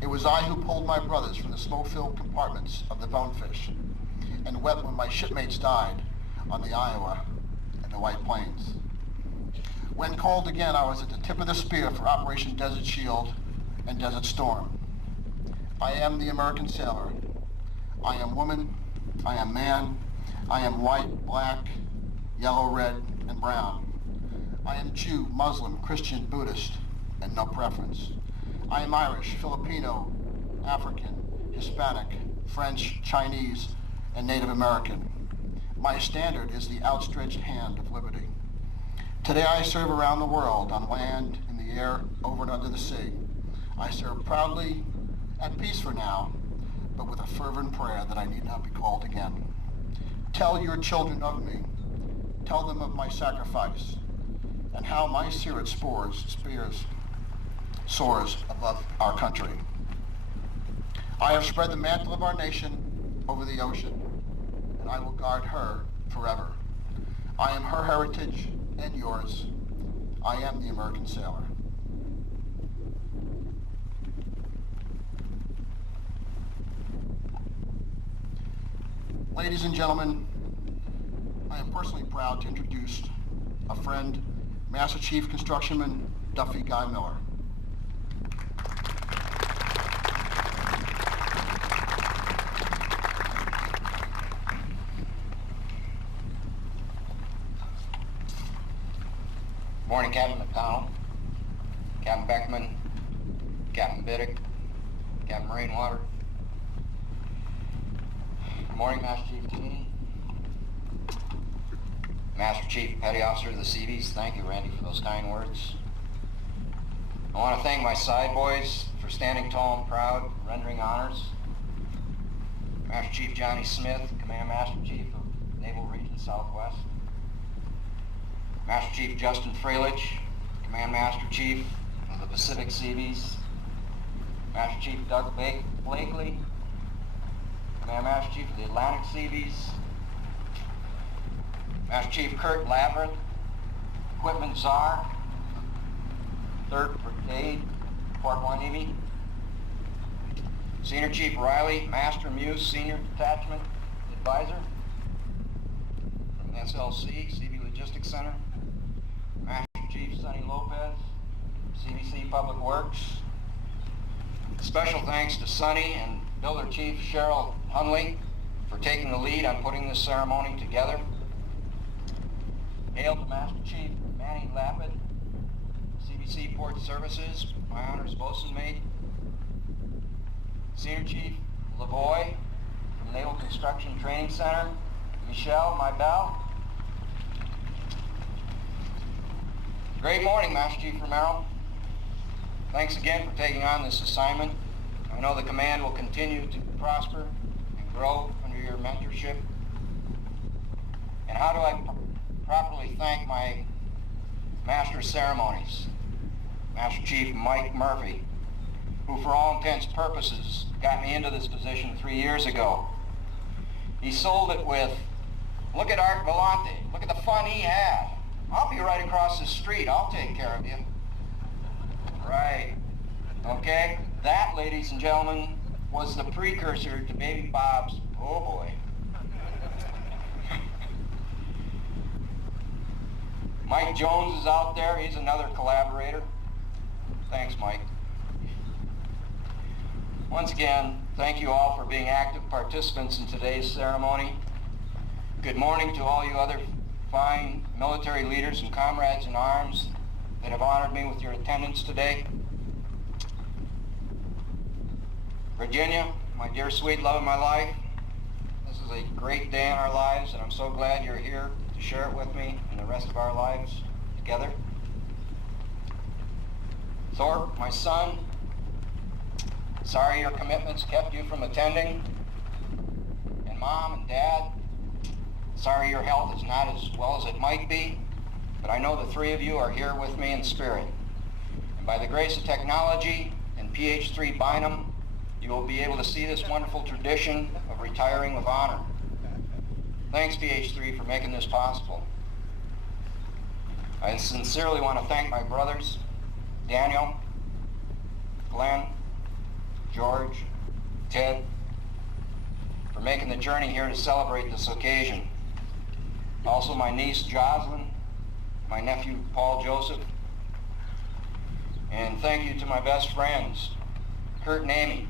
It was I who pulled my brothers from the smoke-filled compartments of the Bonefish and wept when my shipmates died on the Iowa and the White Plains. When called again, I was at the tip of the spear for Operation Desert Shield and Desert Storm. I am the American sailor. I am woman, I am man, I am white, black, yellow, red, and brown. I am Jew, Muslim, Christian, Buddhist, and no preference. I am Irish, Filipino, African, Hispanic, French, Chinese, and Native American. My standard is the outstretched hand of liberty. Today I serve around the world, on land, in the air, over and under the sea. I serve proudly, at peace for now, but with a fervent prayer that I need not be called again. Tell your children of me. Tell them of my sacrifice and how my spirit soars above our country. I have spread the mantle of our nation over the ocean, and I will guard her forever. I am her heritage and yours. I am the American sailor. Ladies and gentlemen, I am personally proud to introduce a friend, Master Chief Constructionman Duffy Guy Miller. Morning, Captain McConnell, Captain Beckman, Captain Biddick, Captain Rainwater. Good morning, Master Chief Keeney, Master Chief Petty Officer of the Seabees. Thank you, Randy, for those kind words. I want to thank my side boys for standing tall and proud, rendering honors. Master Chief Johnny Smith, Command Master Chief of Naval Region Southwest. Master Chief Justin Freilich, Command Master Chief of the Pacific Seabees. Master Chief Doug Blakely, Command Master Chief of the Atlantic Seabees. Master Chief Kurt Labyrinth, Equipment Czar, 3rd Brigade, Fort Hueneme. Senior Chief Riley, Master Muse, Senior Detachment Advisor. From SLC, CB Logistics Center, Master Chief Sonny Lopez, CBC Public Works. Special thanks to Sonny and Builder Chief Cheryl Hunley for taking the lead on putting this ceremony together. Hail to Master Chief Manny Lapid, CBC Port Services, my honors bosun mate. Senior Chief Lavoy from Naval Construction Training Center, Michelle, my belle. Great morning, Master Chief Romero. Thanks again for taking on this assignment. I know the command will continue to prosper and grow under your mentorship. And how do I properly thank my Master of Ceremonies, Master Chief Mike Murphy, who for all intents and purposes got me into this position 3 years ago. He sold it with, look at Art Vellante, look at the fun he had. I'll be right across the street, I'll take care of you. Right, okay? That, ladies and gentlemen, was the precursor to Baby Bob's, oh boy. Mike Jones is out there, he's another collaborator. Thanks, Mike. Once again, thank you all for being active participants in today's ceremony. Good morning to all you other fine military leaders and comrades in arms that have honored me with your attendance today. Virginia, my dear sweet love of my life, this is a great day in our lives, and I'm so glad you're here to share it with me and the rest of our lives together. Thorpe, my son, sorry your commitments kept you from attending. And Mom and Dad, sorry your health is not as well as it might be, but I know the three of you are here with me in spirit. And by the grace of technology and PH3 Bynum, you will be able to see this wonderful tradition of retiring with honor. Thanks, PH3, for making this possible. I sincerely want to thank my brothers, Daniel, Glenn, George, Ted, for making the journey here to celebrate this occasion. Also my niece Jocelyn, my nephew Paul Joseph, and thank you to my best friends, Kurt and Amy,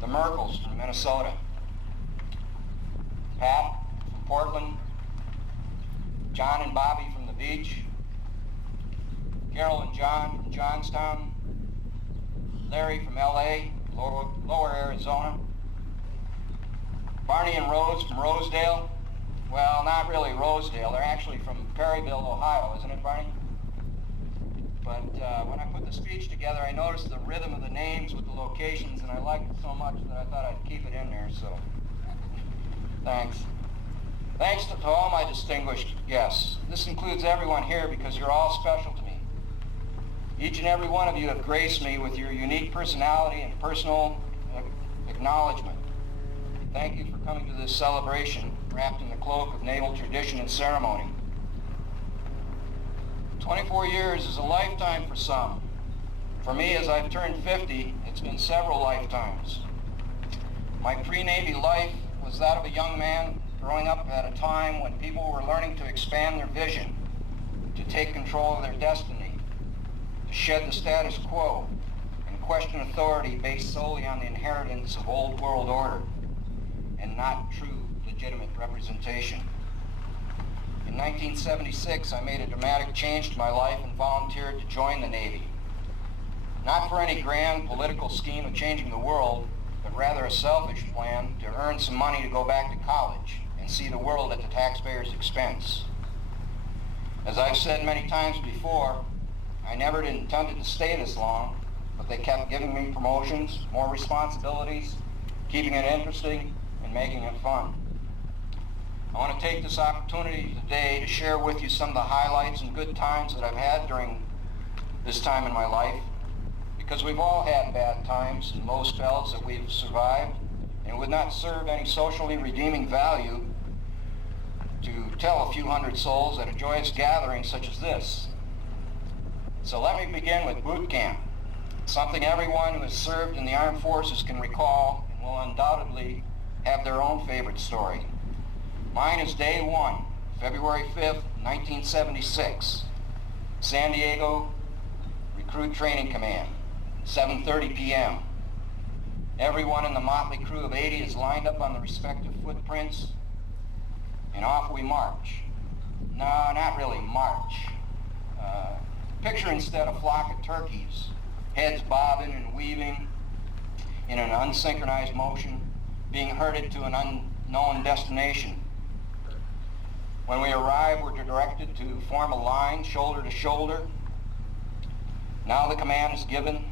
the Merkles from Minnesota, Pat from Portland, John and Bobby from the beach, Carol and John from Johnstown, Larry from LA, Lower Arizona, Barney and Rose from Rosedale. Well, not really Rosedale. They're actually from Perryville, Ohio, isn't it, Barney? But when I put the speech together, I noticed the rhythm of the names with the locations, and I liked it so much that I thought I'd keep it in there, so thanks. Thanks to all my distinguished guests. This includes everyone here because you're all special to me. Each and every one of you have graced me with your unique personality and personal acknowledgement. Thank you for coming to this celebration wrapped in the cloak of naval tradition and ceremony. 24 years is a lifetime for some. For me, as I've turned 50, it's been several lifetimes. My pre-Navy life was that of a young man growing up at a time when people were learning to expand their vision, to take control of their destiny, to shed the status quo, and question authority based solely on the inheritance of old world order and not true legitimate representation. In 1976, I made a dramatic change to my life and volunteered to join the Navy. Not for any grand political scheme of changing the world, but rather a selfish plan to earn some money to go back to college and see the world at the taxpayer's expense. As I've said many times before, I never intended to stay this long, but they kept giving me promotions, more responsibilities, keeping it interesting, and making it fun. I want to take this opportunity today to share with you some of the highlights and good times that I've had during this time in my life, because we've all had bad times and low spells that we've survived, and it would not serve any socially redeeming value to tell a few hundred souls at a joyous gathering such as this. So let me begin with boot camp, something everyone who has served in the armed forces can recall and will undoubtedly have their own favorite story. Mine is day one, February 5th, 1976. San Diego Recruit Training Command, 7:30 p.m. Everyone in the motley crew of 80 is lined up on the respective footprints, and off we march. No, not really march. Picture instead a flock of turkeys, heads bobbing and weaving in an unsynchronized motion, being herded to an unknown destination. When we arrive, we're directed to form a line, shoulder to shoulder. Now the command is given.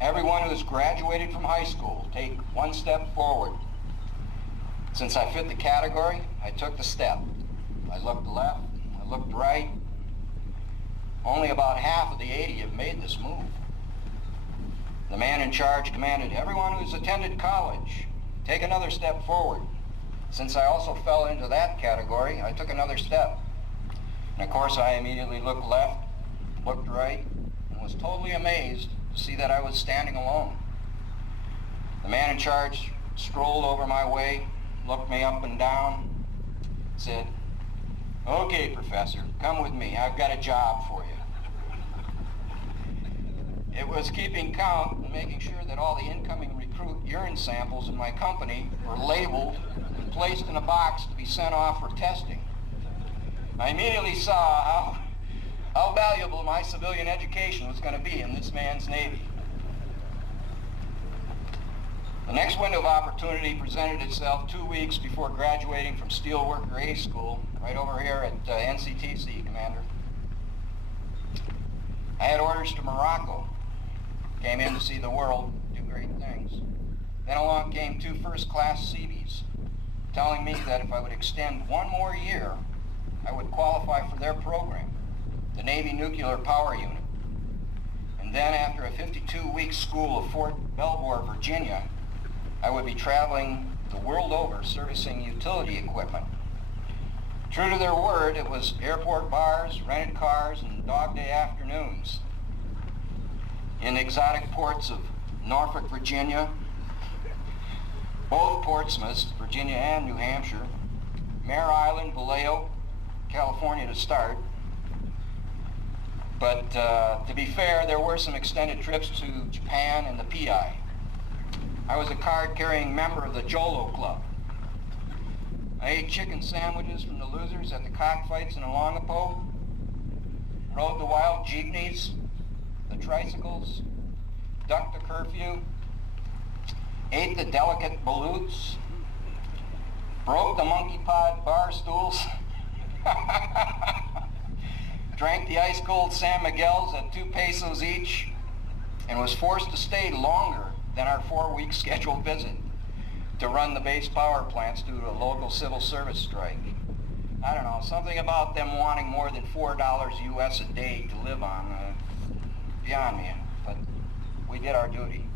Everyone who has graduated from high school, take one step forward. Since I fit the category, I took the step. I looked left, I looked right. Only about half of the 80 have made this move. The man in charge commanded, everyone who's attended college, take another step forward. Since I also fell into that category, I took another step. And of course, I immediately looked left, looked right, and was totally amazed to see that I was standing alone. The man in charge strolled over my way, looked me up and down, said, "Okay, Professor, come with me. I've got a job for you." It was keeping count and making sure that all the incoming recruit urine samples in my company were labeled and placed in a box to be sent off for testing. I immediately saw how valuable my civilian education was going to be in this man's Navy. The next window of opportunity presented itself 2 weeks before graduating from Steelworker A School, right over here at NCTC, Commander. I had orders to Morocco. Came in to see the world, do great things. Then along came 2 first-class Seabees, telling me that if I would extend 1 more year, I would qualify for their program, the Navy Nuclear Power Unit. And then after a 52-week school of Fort Belvoir, Virginia, I would be traveling the world over servicing utility equipment. True to their word, it was airport bars, rented cars, and dog day afternoons. In exotic ports of Norfolk, Virginia, both Portsmouth, Virginia and New Hampshire, Mare Island, Vallejo, California to start. But to be fair, there were some extended trips to Japan and the PI. I was a card-carrying member of the Jolo Club. I ate chicken sandwiches from the losers at the cockfights in Olongapo, rode the wild jeepneys, the tricycles, ducked the curfew, ate the delicate baloots, broke the monkey pod bar stools, drank the ice-cold San Miguel's at 2 pesos each, and was forced to stay longer than our 4-week scheduled visit to run the base power plants due to a local civil service strike. I don't know, something about them wanting more than $4 US a day to live on, beyond me, but we did our duty.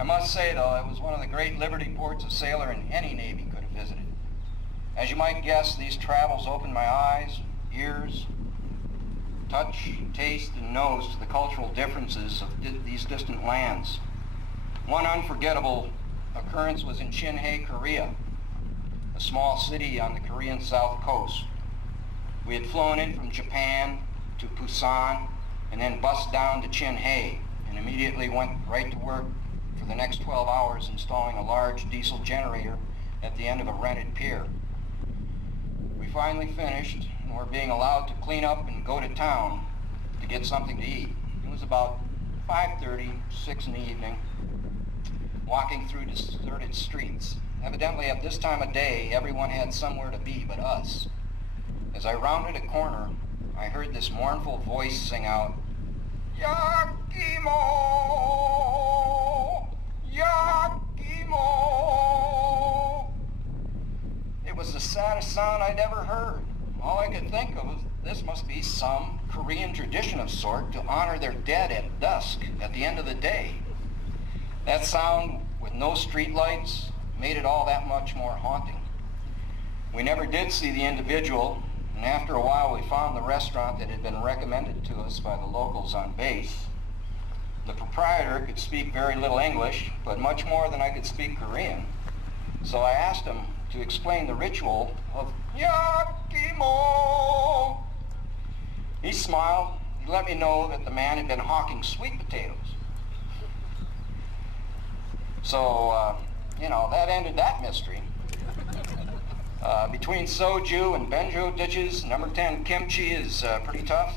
I must say, though, it was one of the great liberty ports a sailor in any Navy could have visited. As you might guess, these travels opened my eyes, ears, touch, taste, and nose to the cultural differences of these distant lands. One unforgettable occurrence was in Chinhae, Korea, a small city on the Korean south coast. We had flown in from Japan to Busan and then bussed down to Chinhae and immediately went right to work for the next 12 hours installing a large diesel generator at the end of a rented pier. We finally finished and were being allowed to clean up and go to town to get something to eat. It was about 5:30, 6 in the evening, walking through deserted streets. Evidently at this time of day, everyone had somewhere to be but us. As I rounded a corner, I heard this mournful voice sing out, "Yakimo! Yakimo!" It was the saddest sound I'd ever heard. All I could think of was this must be some Korean tradition of sort to honor their dead at dusk at the end of the day. That sound, with no street lights, made it all that much more haunting. We never did see the individual, and after a while we found the restaurant that had been recommended to us by the locals on base. The proprietor could speak very little English, but much more than I could speak Korean. So I asked him to explain the ritual of Yakimo. He smiled. He let me know that the man had been hawking sweet potatoes. So, that ended that mystery. Between soju and benjo dishes, number 10 kimchi is pretty tough.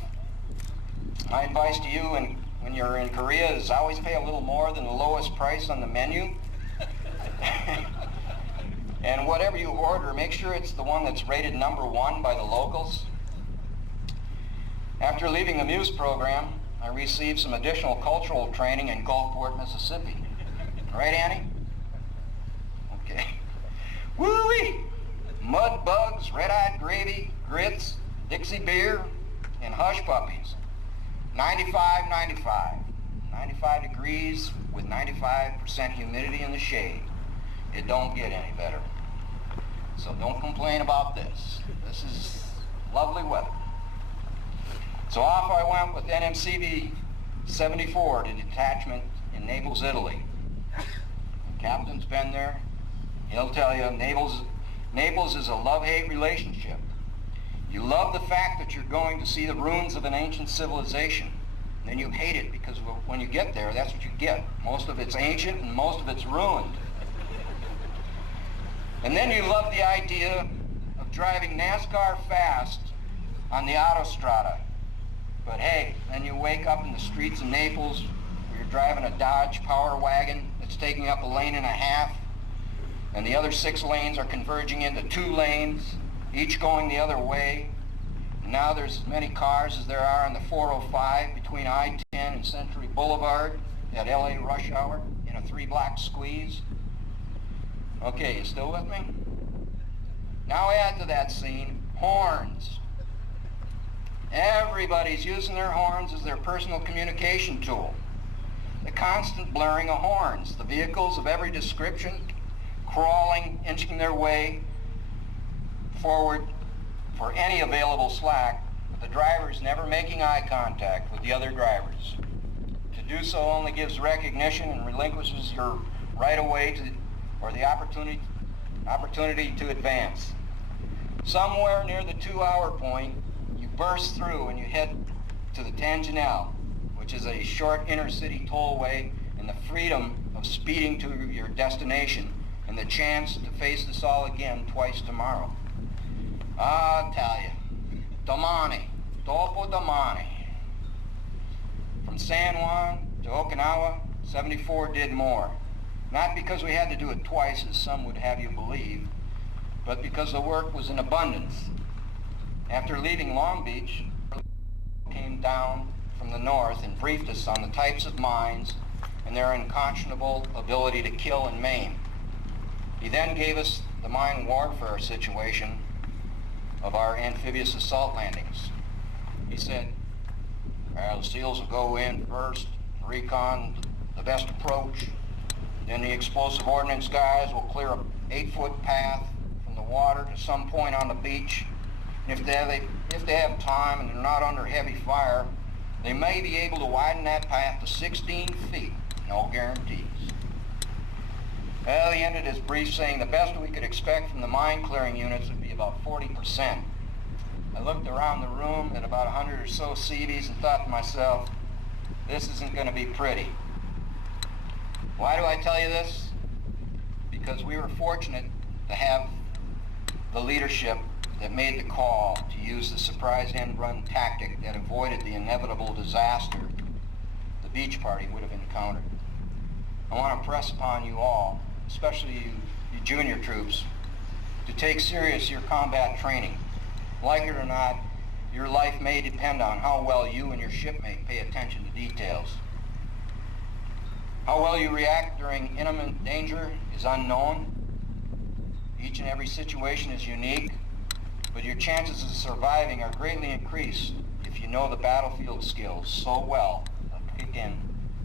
My advice to you when you're in Korea is always pay a little more than the lowest price on the menu. And whatever you order, make sure it's the one that's rated number 1 by the locals. After leaving the Muse program, I received some additional cultural training in Gulfport, Mississippi. Right, Annie? Okay. Woo-wee! Mud bugs, red-eyed gravy, grits, Dixie beer, and hush puppies. 95, 95. 95 degrees with 95% humidity in the shade. It don't get any better. So don't complain about this. This is lovely weather. So off I went with NMCB 74 to detachment in Naples, Italy. The captain's been there. He'll tell you Naples is a love-hate relationship. You love the fact that you're going to see the ruins of an ancient civilization. And then you hate it because when you get there, that's what you get. Most of it's ancient and most of it's ruined. And then you love the idea of driving NASCAR fast on the autostrada. But hey, then you wake up in the streets of Naples where you're driving a Dodge Power Wagon that's taking up a lane and a half, and the other 6 lanes are converging into 2 lanes, each going the other way. And now there's as many cars as there are on the 405 between I-10 and Century Boulevard at LA rush hour in a 3-block squeeze. Okay, you still with me? Now add to that scene horns. Everybody's using their horns as their personal communication tool. The constant blaring of horns, the vehicles of every description crawling, inching their way forward for any available slack, with the drivers never making eye contact with the other drivers. To do so only gives recognition and relinquishes your right of way or the opportunity to advance. Somewhere near the 2-hour point, you burst through and you head to the Tangenal, which is a short inner-city tollway, and the freedom of speeding to your destination and the chance to face this all again twice tomorrow. I'll tell you, domani, dopo domani. From San Juan to Okinawa, 74 did more. Not because we had to do it twice, as some would have you believe, but because the work was in abundance. After leaving Long Beach, came down from the north and briefed us on the types of mines and their unconscionable ability to kill and maim. He then gave us the mine warfare situation of our amphibious assault landings. He said, the SEALs will go in first, recon the best approach, then the explosive ordnance guys will clear an 8-foot path from the water to some point on the beach. And if they have time and they're not under heavy fire, they may be able to widen that path to 16 feet. No guarantees. Well, he ended his brief saying the best we could expect from the mine clearing units would be about 40%. I looked around the room at about 100 or so Seabees and thought to myself, this isn't going to be pretty. Why do I tell you this? Because we were fortunate to have the leadership that made the call to use the surprise end-run tactic that avoided the inevitable disaster the beach party would have encountered. I want to press upon you all, especially you junior troops, to take serious your combat training. Like it or not, your life may depend on how well you and your shipmate pay attention to details. How well you react during imminent danger is unknown. Each and every situation is unique, but your chances of surviving are greatly increased if you know the battlefield skills so well that kick in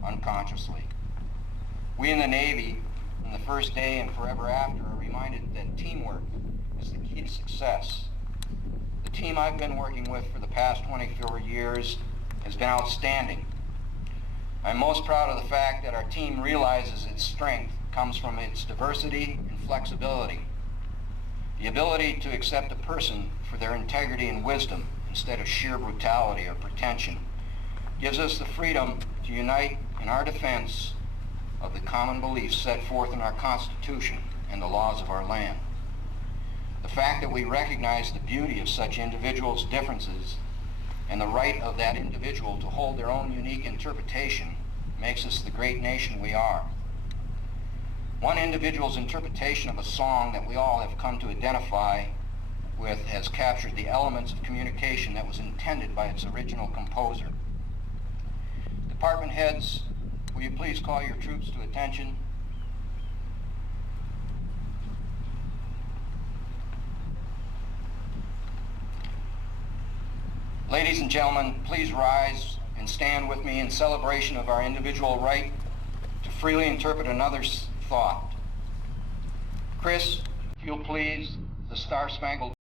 unconsciously. We in the Navy, from the first day and forever after, are reminded that teamwork is the key to success. The team I've been working with for the past 24 years has been outstanding. I'm most proud of the fact that our team realizes its strength comes from its diversity and flexibility. The ability to accept a person for their integrity and wisdom instead of sheer brutality or pretension gives us the freedom to unite in our defense of the common beliefs set forth in our Constitution and the laws of our land. The fact that we recognize the beauty of such individuals' differences and the right of that individual to hold their own unique interpretation makes us the great nation we are. One individual's interpretation of a song that we all have come to identify with has captured the elements of communication that was intended by its original composer. Department heads, will you please call your troops to attention? Ladies and gentlemen, please rise and stand with me in celebration of our individual right to freely interpret another's thought. Chris, if you'll please, the Star-Spangled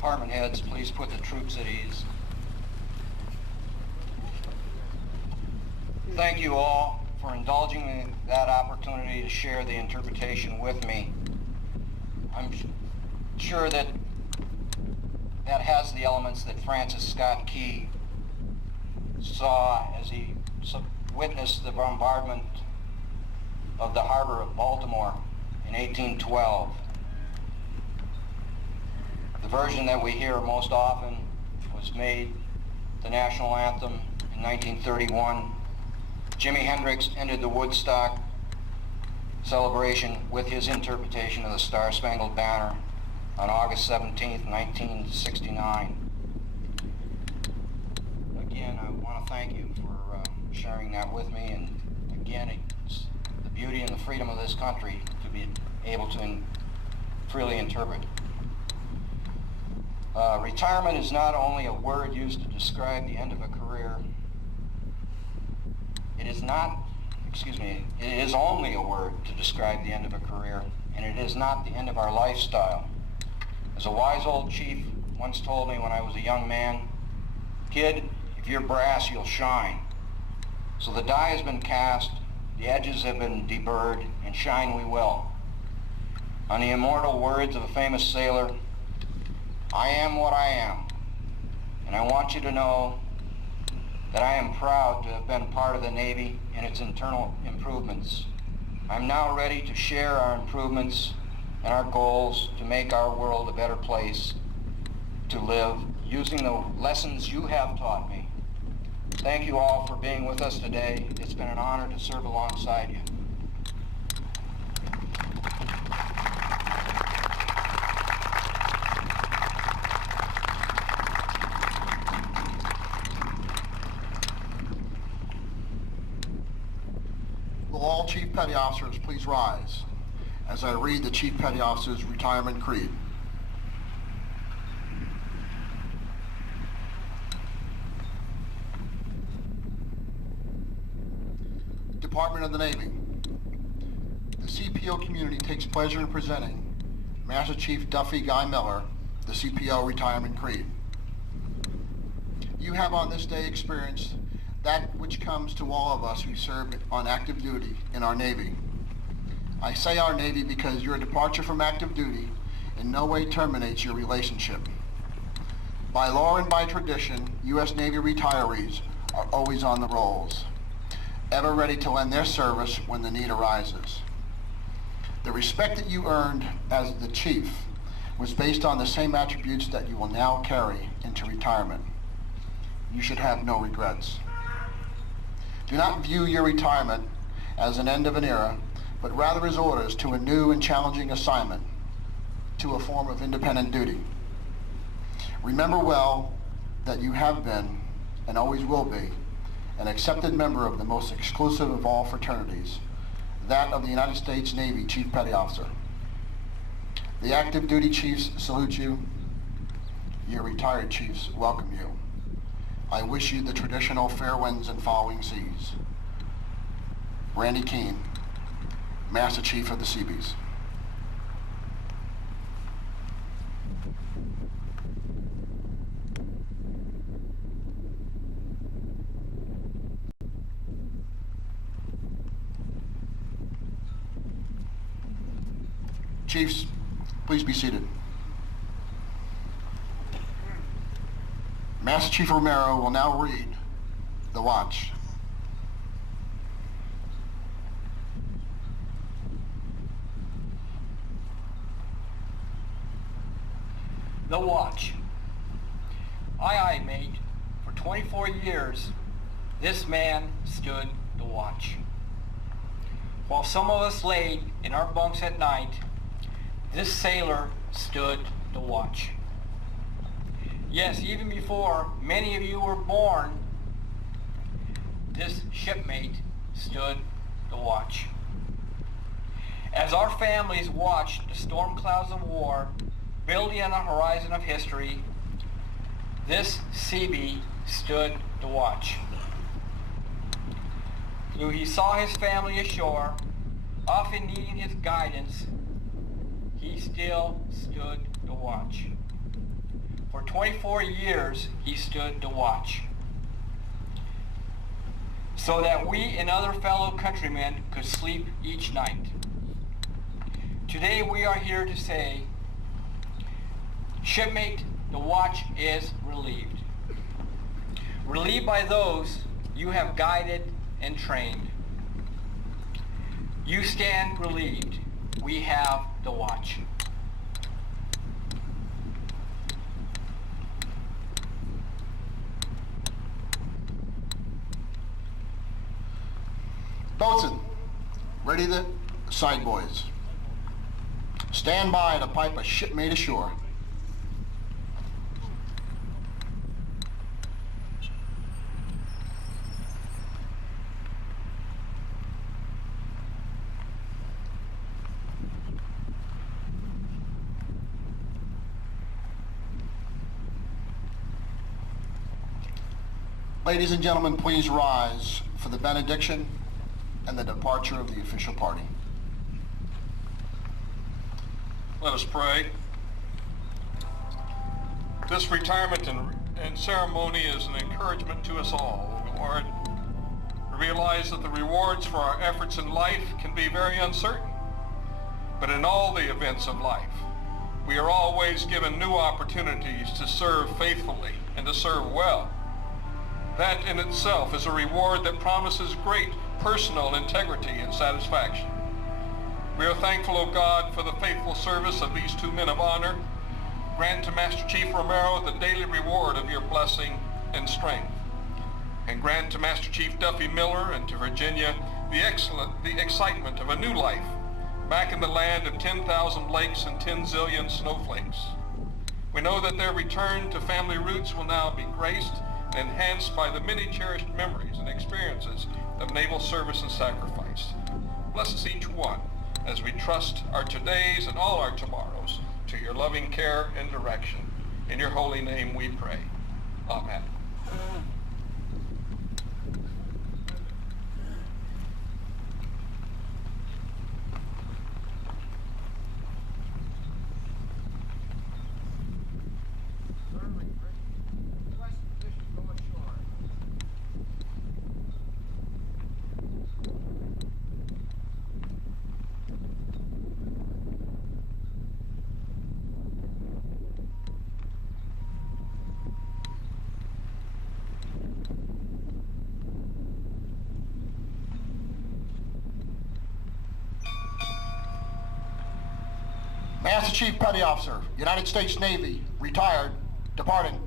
department heads, please put the troops at ease. Thank you all for indulging me that opportunity to share the interpretation with me. I'm sure that has the elements that Francis Scott Key saw as he witnessed the bombardment of the harbor of Baltimore in 1812. The version that we hear most often was made the national anthem in 1931. Jimi Hendrix ended the Woodstock celebration with his interpretation of the Star-Spangled Banner on August 17th, 1969. Again, I want to thank you for sharing that with me, and again, it's the beauty and the freedom of this country to be able to freely interpret. Retirement is not only a word used to describe the end of a career. It is only a word to describe the end of a career, and it is not the end of our lifestyle. As a wise old chief once told me when I was a young man, "Kid, if you're brass, you'll shine." So the die has been cast, the edges have been deburred, and shine we will. On the immortal words of a famous sailor, "I am what I am," and I want you to know that I am proud to have been part of the Navy and its internal improvements. I'm now ready to share our improvements and our goals to make our world a better place to live using the lessons you have taught me. Thank you all for being with us today. It's been an honor to serve alongside you. Will all Chief Petty Officers please rise as I read the Chief Petty Officer's Retirement Creed. Department of the Navy. The CPO community takes pleasure in presenting Master Chief Duffy Guy Miller, the CPO Retirement Creed. You have on this day experienced that which comes to all of us who serve on active duty in our Navy. I say our Navy because your departure from active duty in no way terminates your relationship. By law and by tradition, U.S. Navy retirees are always on the rolls, ever ready to lend their service when the need arises. The respect that you earned as the Chief was based on the same attributes that you will now carry into retirement. You should have no regrets. Do not view your retirement as an end of an era, but rather as orders to a new and challenging assignment, to a form of independent duty. Remember well that you have been, and always will be, an accepted member of the most exclusive of all fraternities, that of the United States Navy Chief Petty Officer. The active duty chiefs salute you. Your retired chiefs welcome you. I wish you the traditional fair winds and following seas. Randy Keene, Master Chief of the Seabees. Chiefs, please be seated. Master Chief Romero will now read the watch. The watch. Aye, mate. For 24 years, this man stood the watch. While some of us laid in our bunks at night, this sailor stood the watch. Yes, even before many of you were born, this shipmate stood the watch. As our families watched the storm clouds of war building on the horizon of history, this Seabee stood the watch. Though he saw his family ashore, often needing his guidance, he still stood the watch. For 24 years, he stood the watch, so that we and other fellow countrymen could sleep each night. Today we are here to say, shipmate, the watch is relieved. Relieved by those you have guided and trained. You stand relieved. We have the watch. Boatswain, ready the side boys. Stand by to pipe a shipmate ashore. Ladies and gentlemen, please rise for the benediction and the departure of the official party. Let us pray. This retirement and ceremony is an encouragement to us all, O Lord. We realize that the rewards for our efforts in life can be very uncertain. But in all the events of life, we are always given new opportunities to serve faithfully and to serve well. That in itself is a reward that promises great personal integrity and satisfaction. We are thankful, O God, for the faithful service of these two men of honor. Grant to Master Chief Romero the daily reward of your blessing and strength. And grant to Master Chief Duffy Miller and to Virginia the excitement of a new life back in the land of 10,000 lakes and 10 zillion snowflakes. We know that their return to family roots will now be graced and enhanced by the many cherished memories and experiences of naval service and sacrifice. Bless us each one as we trust our todays and all our tomorrows to your loving care and direction. In your holy name we pray. Amen. Master Chief Petty Officer, United States Navy, retired, departing.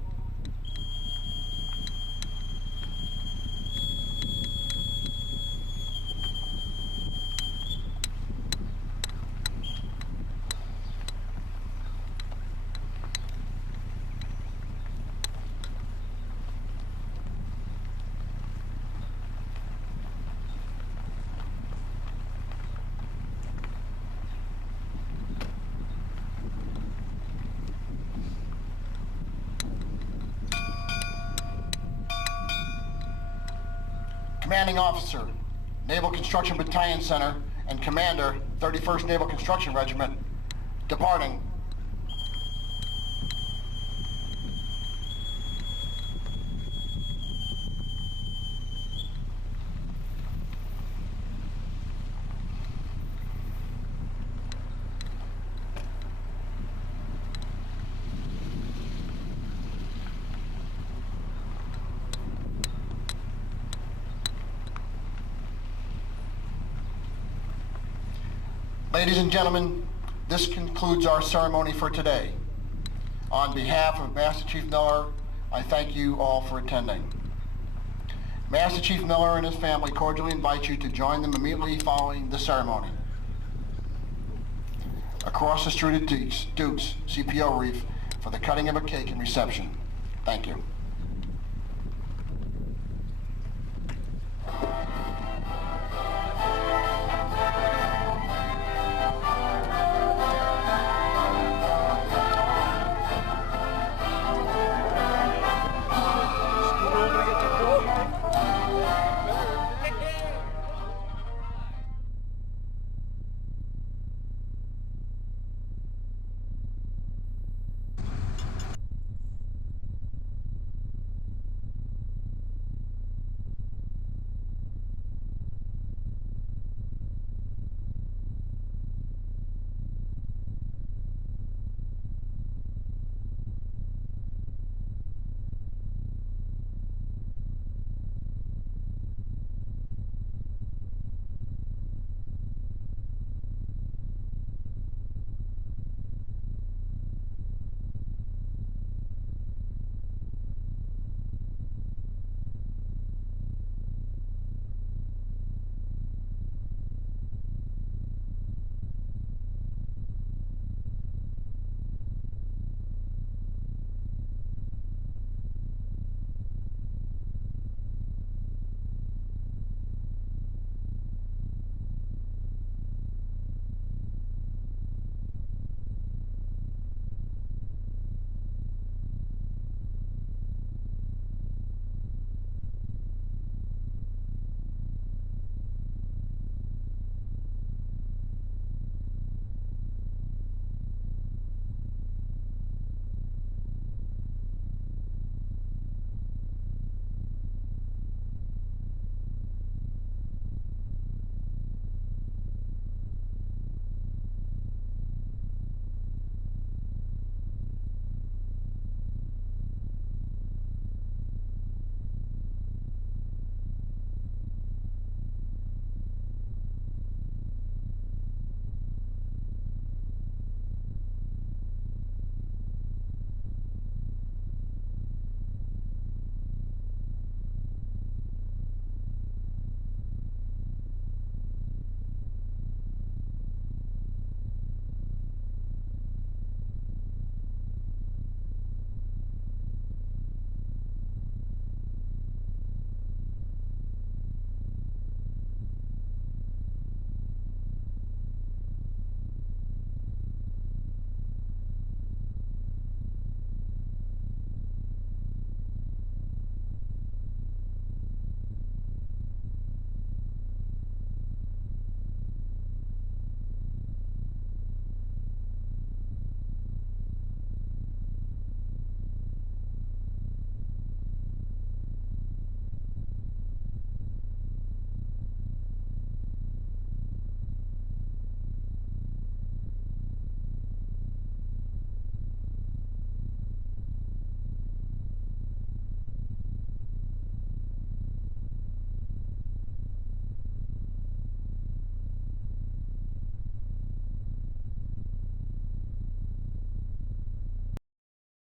Commanding Officer, Naval Construction Battalion Center, and Commander, 31st Naval Construction Regiment, departing. Ladies and gentlemen, this concludes our ceremony for today. On behalf of Master Chief Miller, I thank you all for attending. Master Chief Miller and his family cordially invite you to join them immediately following the ceremony. Across the street at Duke's CPO Reef for the cutting of a cake and reception. Thank you.